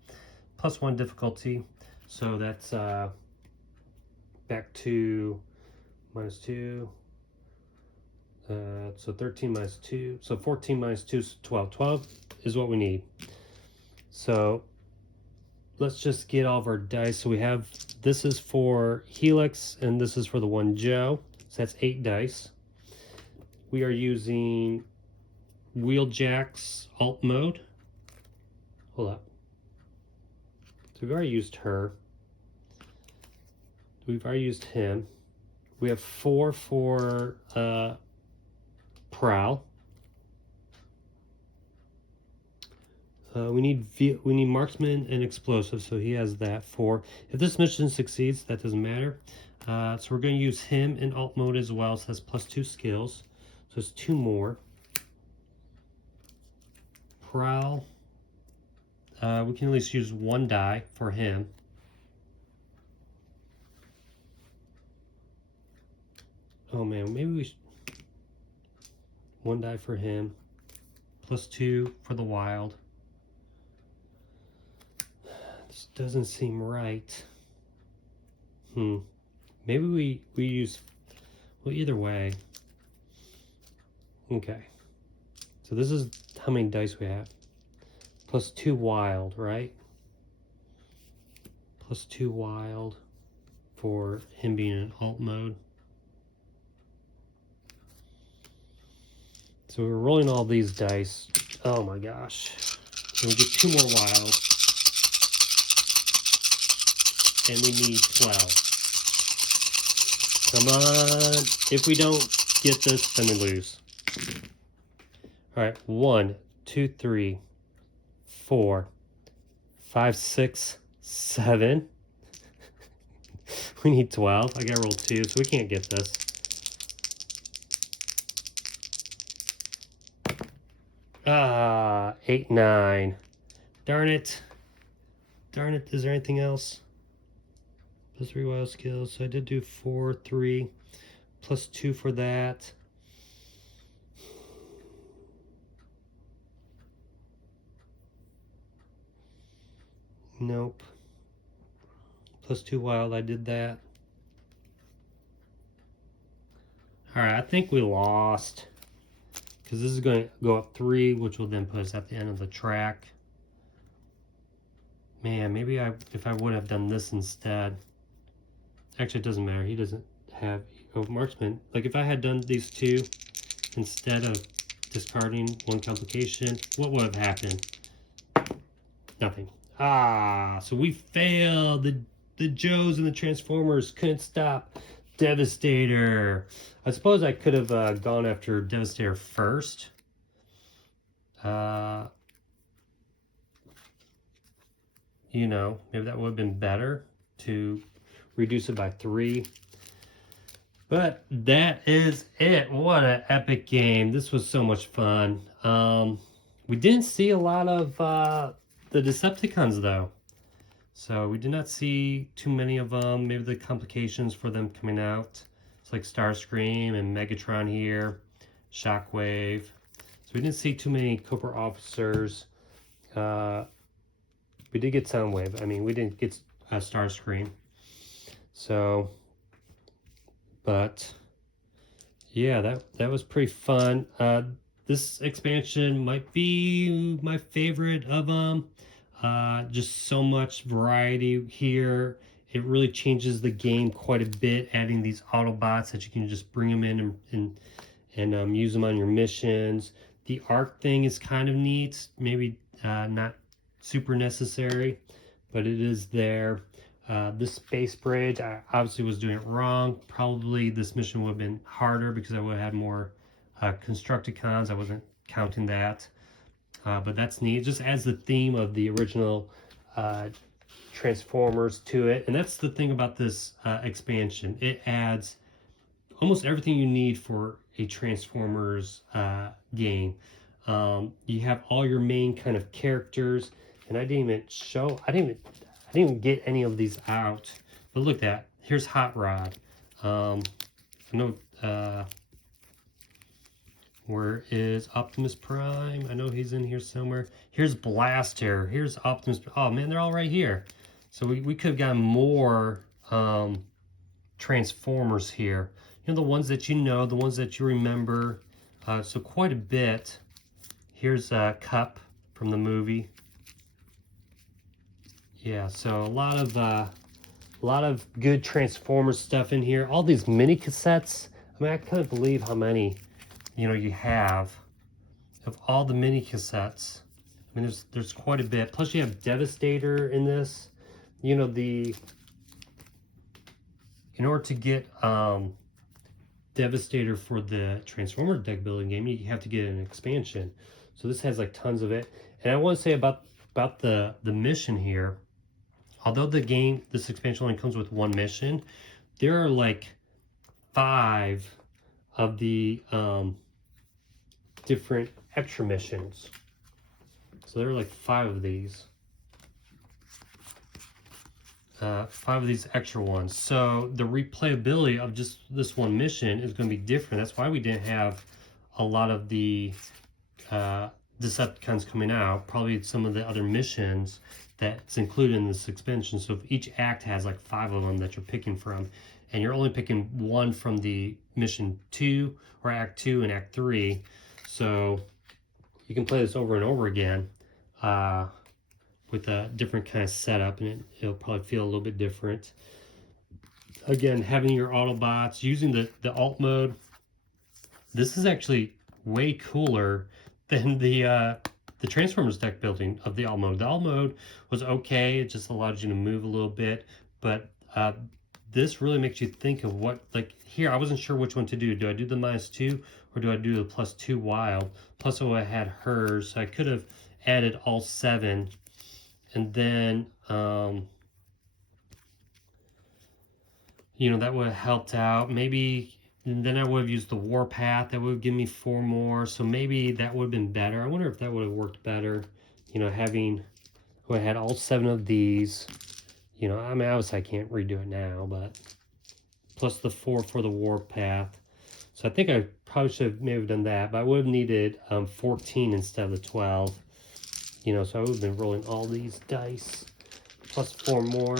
+1 difficulty, so that's back to -2. So 13 minus 2, so 14 minus 2 is 12. 12 is what we need. So let's just get all of our dice. So we have, this is for Helix, and this is for the one Joe. So that's 8 dice. We are using Wheeljack's alt mode. Hold up. So we've already used her. We've already used him. We have 4 for Prowl. We need marksman and explosive, so he has that 4. If this mission succeeds, that doesn't matter. So we're going to use him in alt mode as well, so that's +2 skills. So it's 2 more. Prowl. We can at least use 1 die for him. Oh man, maybe we should. 1 die for him. +2 for the wild. This doesn't seem right. Maybe we use, well, either way. Okay. So this is how many dice we have. +2 wild, right? +2 wild for him being in alt mode. So we're rolling all these dice. Oh my gosh. And we get 2 more wild. And we need 12. Come on. If we don't get this, then we lose. Alright, 1, 2, 3, 4, 5, 6, 7. We need 12. I gotta roll 2, so we can't get this. Ah, 8, 9. Darn it. Darn it. Is there anything else? +3 wild skills. So I did do 4, 3, +2 for that. Nope. +2 wild. I did that. Alright, I think we lost. Because this is going to go up 3, which will then put us at the end of the track. Man, maybe if I would have done this instead. Actually, it doesn't matter. He doesn't have marksman. Like if I had done these 2 instead of discarding 1 complication, what would have happened? Nothing. Ah, so we failed. The Joes and the Transformers couldn't stop Devastator. I suppose I could have gone after Devastator first. You know, maybe that would have been better to reduce it by 3. But that is it. What an epic game. This was so much fun. We didn't see a lot of the Decepticons though. So we did not see too many of them. Maybe the complications for them coming out. It's like Starscream and Megatron here, Shockwave. So we didn't see too many Cobra officers. We did get Soundwave. I mean, we didn't get Starscream. So, but yeah, that was pretty fun. This expansion might be my favorite of them. Just so much variety here. It really changes the game quite a bit, adding these Autobots that you can just bring them in and use them on your missions. The arc thing is kind of neat, maybe not super necessary, but it is there. This space bridge, I obviously was doing it wrong. Probably this mission would have been harder because I would have had more Constructicons. I wasn't counting that. But that's neat. It just adds the theme of the original Transformers to it. And that's the thing about this expansion. It adds almost everything you need for a Transformers game. You have all your main kind of characters, and I didn't even get any of these out. But look at that. Here's Hot Rod. I know. Where is Optimus Prime? I know he's in here somewhere. Here's Blaster. Here's Optimus. Oh man, they're all right here. So we could have gotten more Transformers here. You know, the ones that you know, the ones that you remember. So quite a bit. Here's Cup from the movie. Yeah, so a lot of good Transformers stuff in here. All these mini cassettes. I mean, I couldn't believe how many you have of all the mini cassettes. I mean, there's quite a bit. Plus you have Devastator in this. You know, in order to get Devastator for the Transformer deck building game, you have to get an expansion. So this has like tons of it. And I want to say about the mission here, although this expansion only comes with one mission, there are like 5 of the different extra missions. So there are like 5 of these. 5 of these extra ones. So the replayability of just this one mission is going to be different. That's why we didn't have a lot of the Decepticons coming out. Probably some of the other missions that's included in this expansion. So if each act has like 5 of them that you're picking from, and you're only picking 1 from the mission 2 or act 2 and act 3, so you can play this over and over again with a different kind of setup, and it'll probably feel a little bit different. Again, having your Autobots, using the alt mode, this is actually way cooler than the Transformers deck building of the alt mode. The alt mode was okay, it just allowed you to move a little bit, but this really makes you think of what, like here, I wasn't sure which one to do. Do I do the -2 or do I do the +2 wild? Plus I had hers, so I could have added all 7, and then you know, that would have helped out. Maybe, and then I would have used the Warpath. That would give me 4 more, so maybe that would have been better. I wonder if that would have worked better, you know, having, I had all 7 of these. You know, I mean, obviously I can't redo it now, but plus the 4 for the Warpath. So I think I probably should have maybe done that, but I would have needed 14 instead of the 12. You know, so I would have been rolling all these dice plus 4 more.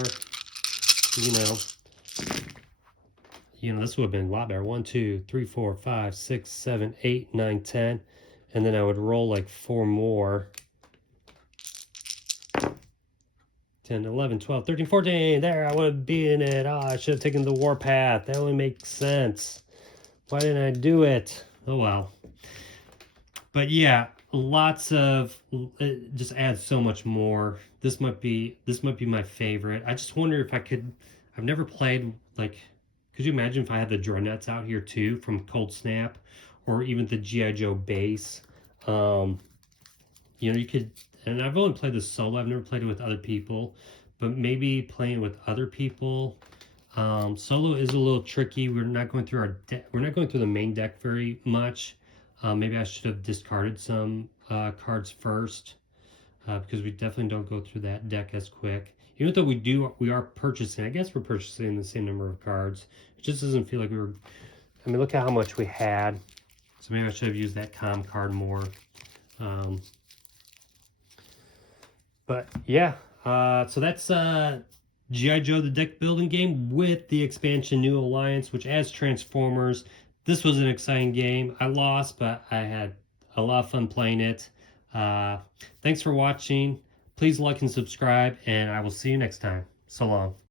You know, this would have been a lot better. 1, 2, 3, 4, 5, 6, 7, 8, 9, 10, and then I would roll like 4 more. 10, 11, 12, 13, 14. There, I would have been it. Oh, I should have taken the Warpath. That only makes sense. Why didn't I do it? Oh, well. But yeah, lots of, it just adds so much more. This might be my favorite. I just wonder if I could, I've never played, like, could you imagine if I had the Dreadnoughts out here too from Cold Snap, or even the G.I. Joe base? You know, you could, and I've only played this solo. I've never played it with other people, but maybe playing with other people. Solo is a little tricky. We're not going through we're not going through the main deck very much. Maybe I should have discarded some cards first, because we definitely don't go through that deck as quick. Even though we are purchasing, I guess we're purchasing the same number of cards. It just doesn't feel like we were, I mean, look at how much we had. So maybe I should have used that com card more. But yeah, so that's G.I. Joe the deck building game with the expansion New Alliance, which adds Transformers. This was an exciting game. I lost, but I had a lot of fun playing it. Thanks for watching. Please like and subscribe, and I will see you next time. So long.